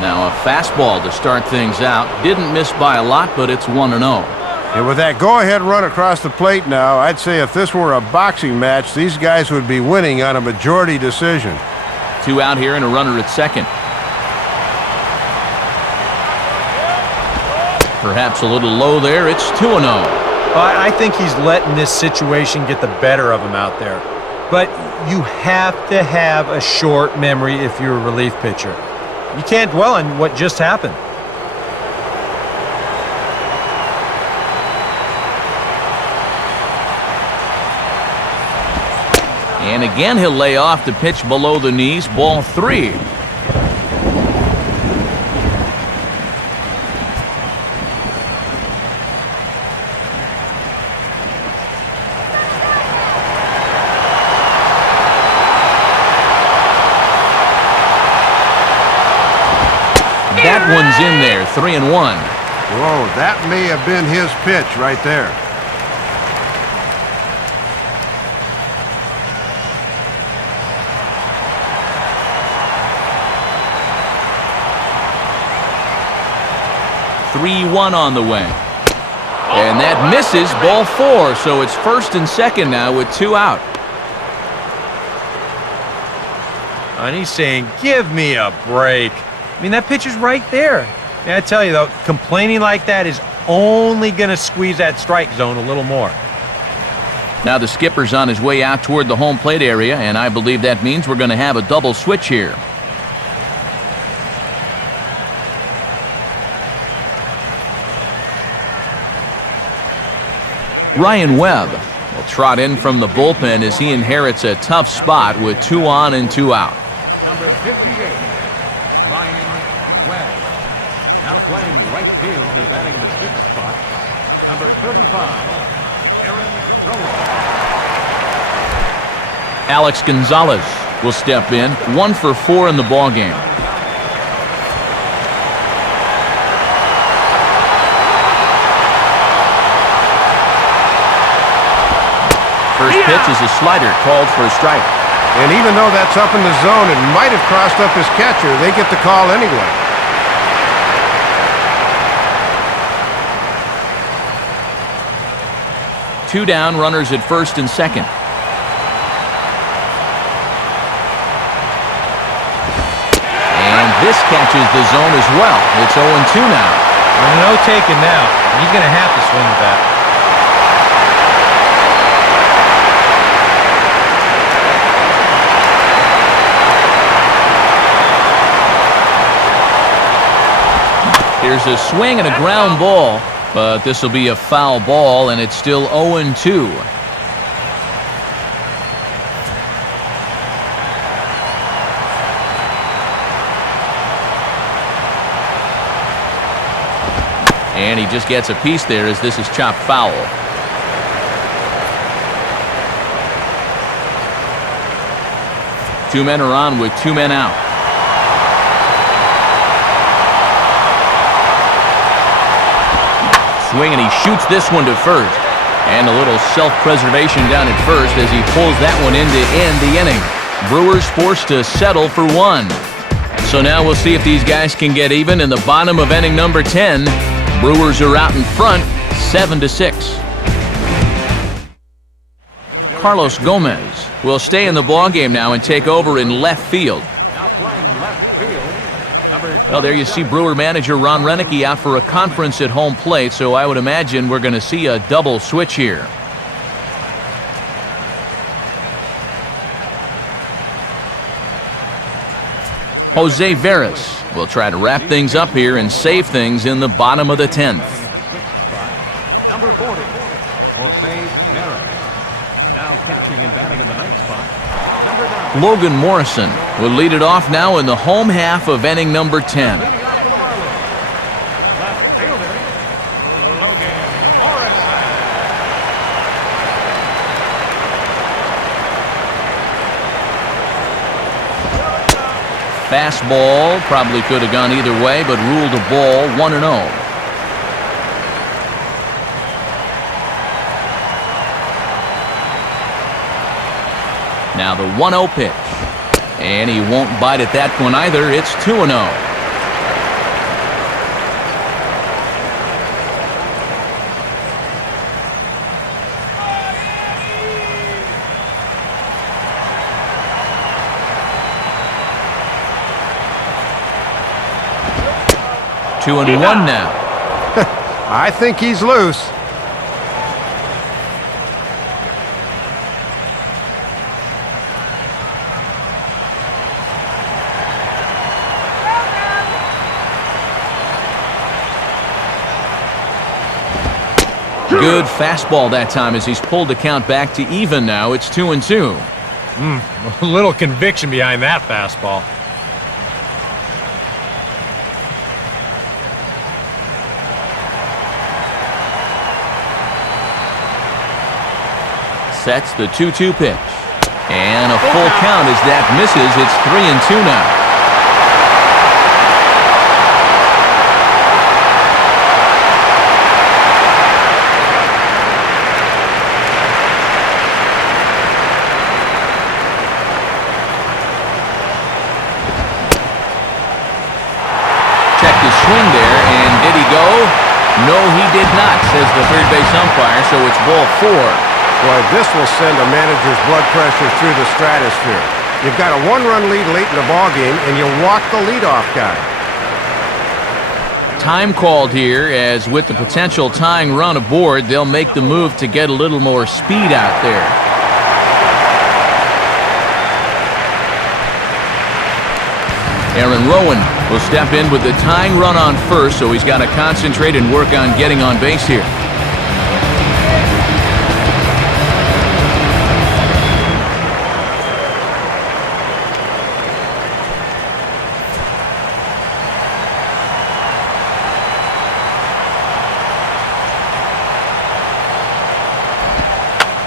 Now a fastball to start things out. Didn't miss by a lot, but it's 1-0. And with that go-ahead run across the plate now, I'd say if this were a boxing match, these guys would be winning on a majority decision. 2 out here and a runner at second. Perhaps a little low there. It's 2-0. I think he's letting this situation get the better of him out there. But you have to have a short memory if you're a relief pitcher. You can't dwell on what just happened. And again, he'll lay off the pitch below the knees. Ball 3. That one's in there, 3-1. Whoa, that may have been his pitch right there. On the way. And that misses, ball 4, so it's first and second now with 2 out. And he's saying, give me a break. I mean, that pitch is right there. And I tell you, though, complaining like that is only going to squeeze that strike zone a little more. Now the skipper's on his way out toward the home plate area, and I believe that means we're going to have a double switch here. Ryan Webb will trot in from the bullpen as he inherits a tough spot with 2 on and 2 out. Number 58, Ryan Webb. Now playing right field and batting the 6th spot. Number 35, Aaron Rowland. Alex Gonzalez will step in, 1 for 4 in the ballgame. First pitch is a slider called for a strike. And even though that's up in the zone and might have crossed up his catcher, they get the call anyway. Two down, runners at first and second. And this catches the zone as well. It's 0-2 now. No taking now. He's going to have to swing the bat. Here's a swing and a ground ball, but this will be a foul ball, and it's still 0-2. And he just gets a piece there as this is chopped foul. Two men are on with 2 men out. Swing, and he shoots this one to first. And a little self-preservation down at first as he pulls that one in to end the inning. Brewers forced to settle for 1. So now we'll see if these guys can get even in the bottom of inning number 10. Brewers are out in front, 7-6. Carlos Gomez will stay in the ballgame now and take over in left field. Now playing left field, Well, there you see Brewer manager Ron Renicky out for a conference at home plate, so I would imagine we're going to see a double switch here. Jose Veras will try to wrap things up here and save things in the bottom of the 10th. Number 40, Jose Veras. Now catching and batting in the ninth spot. Number 9. Logan Morrison will lead it off now in the home half of inning number 10. Leading off for the Marlins. Left fielder, Logan Morrison. Fastball probably could have gone either way, but ruled a ball 1-0. Now the 1-0 pitch. And he won't bite at that one either. It's 2-0. Two and one now. I think he's loose. Good fastball that time as he's pulled the count back to even now. It's 2-2. A little conviction behind that fastball. Sets the 2-2 pitch. And a full count as that misses. It's 3-2 now. Checked his swing there, and did he go? No, he did not, says the third base umpire, so it's ball 4. Boy, this will send a manager's blood pressure through the stratosphere. You've got a 1-run lead late in the ballgame, and you walk the leadoff guy. Time called here, as with the potential tying run aboard, they'll make the move to get a little more speed out there. Aaron Rowan will step in with the tying run on first, so he's got to concentrate and work on getting on base here.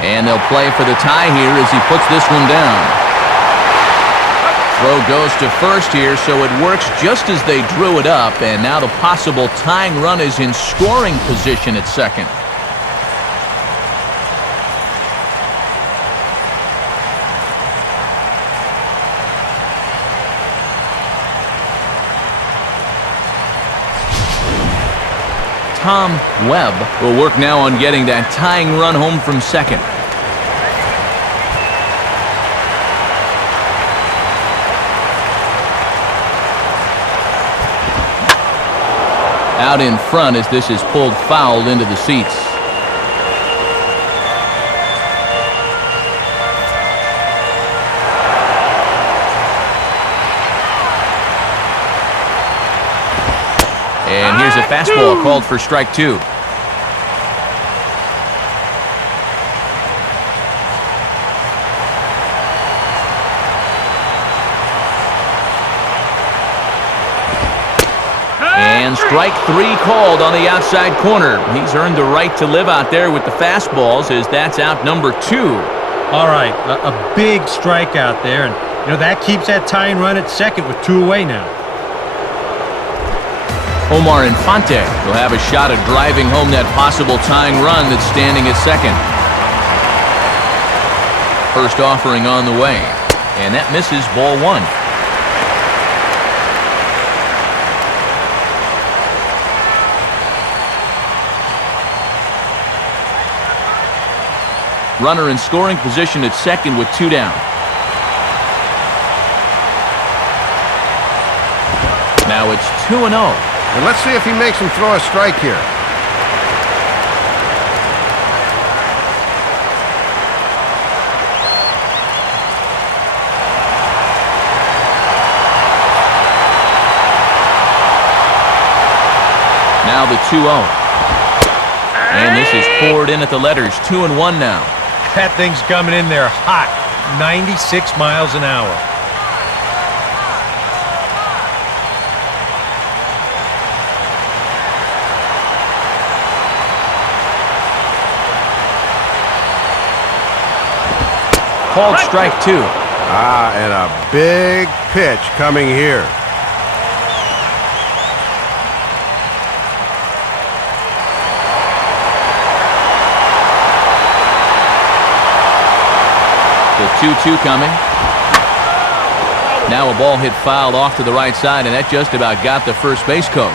And they'll play for the tie here as he puts this one down. Throw goes to first here, so it works just as they drew it up, and now the possible tying run is in scoring position at second. Tom Webb will work now on getting that tying run home from second. Out in front as this is pulled foul into the seats. And here's a fastball called for strike 2. And strike 3 called on the outside corner. He's earned the right to live out there with the fastballs as that's out number 2. All right, a big strikeout there, and that keeps that tying run at second with 2 away now. Omar Infante will have a shot at driving home that possible tying run that's standing at second. First offering on the way, and that misses ball 1. Runner in scoring position at second with 2 down. Now it's 2-0. And let's see if he makes him throw a strike here. Now the 2-0. And this is poured in at the letters. 2-1 now. That thing's coming in there hot. 96 miles an hour. Called strike 2. And a big pitch coming here. The 2-2 coming. Now a ball hit fouled off to the right side, and that just about got the first base coach.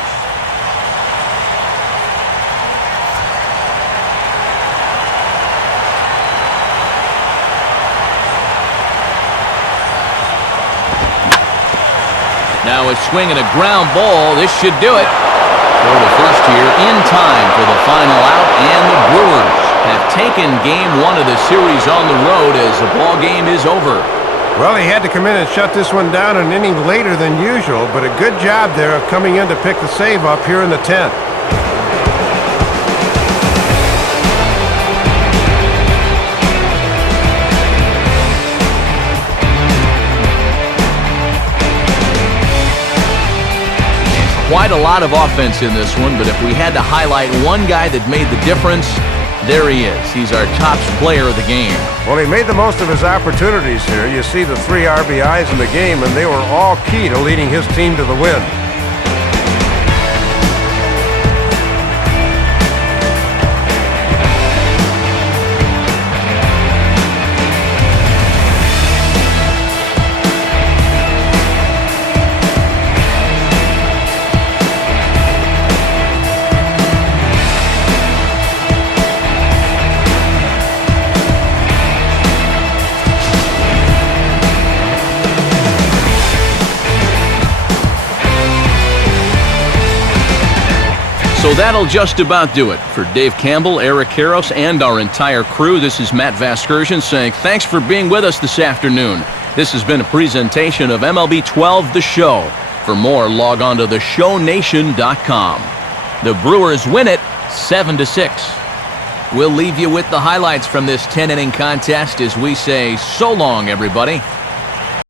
Now a swing and a ground ball. This should do it. For the first here in time for the final out, and the Brewers have taken game 1 of the series on the road as the ball game is over. Well, he had to come in and shut this one down an inning later than usual, but a good job there of coming in to pick the save up here in the 10th. Quite a lot of offense in this one, but if we had to highlight one guy that made the difference, there he is. He's our top player of the game. Well, he made the most of his opportunities here. You see the 3 RBIs in the game, and they were all key to leading his team to the win. So that'll just about do it. For Dave Campbell, Eric Karros, and our entire crew, this is Matt Vasgersian saying thanks for being with us this afternoon. This has been a presentation of MLB 12 The Show. For more, log on to theshownation.com. The Brewers win it 7-6. We'll leave you with the highlights from this 10-inning contest as we say so long, everybody.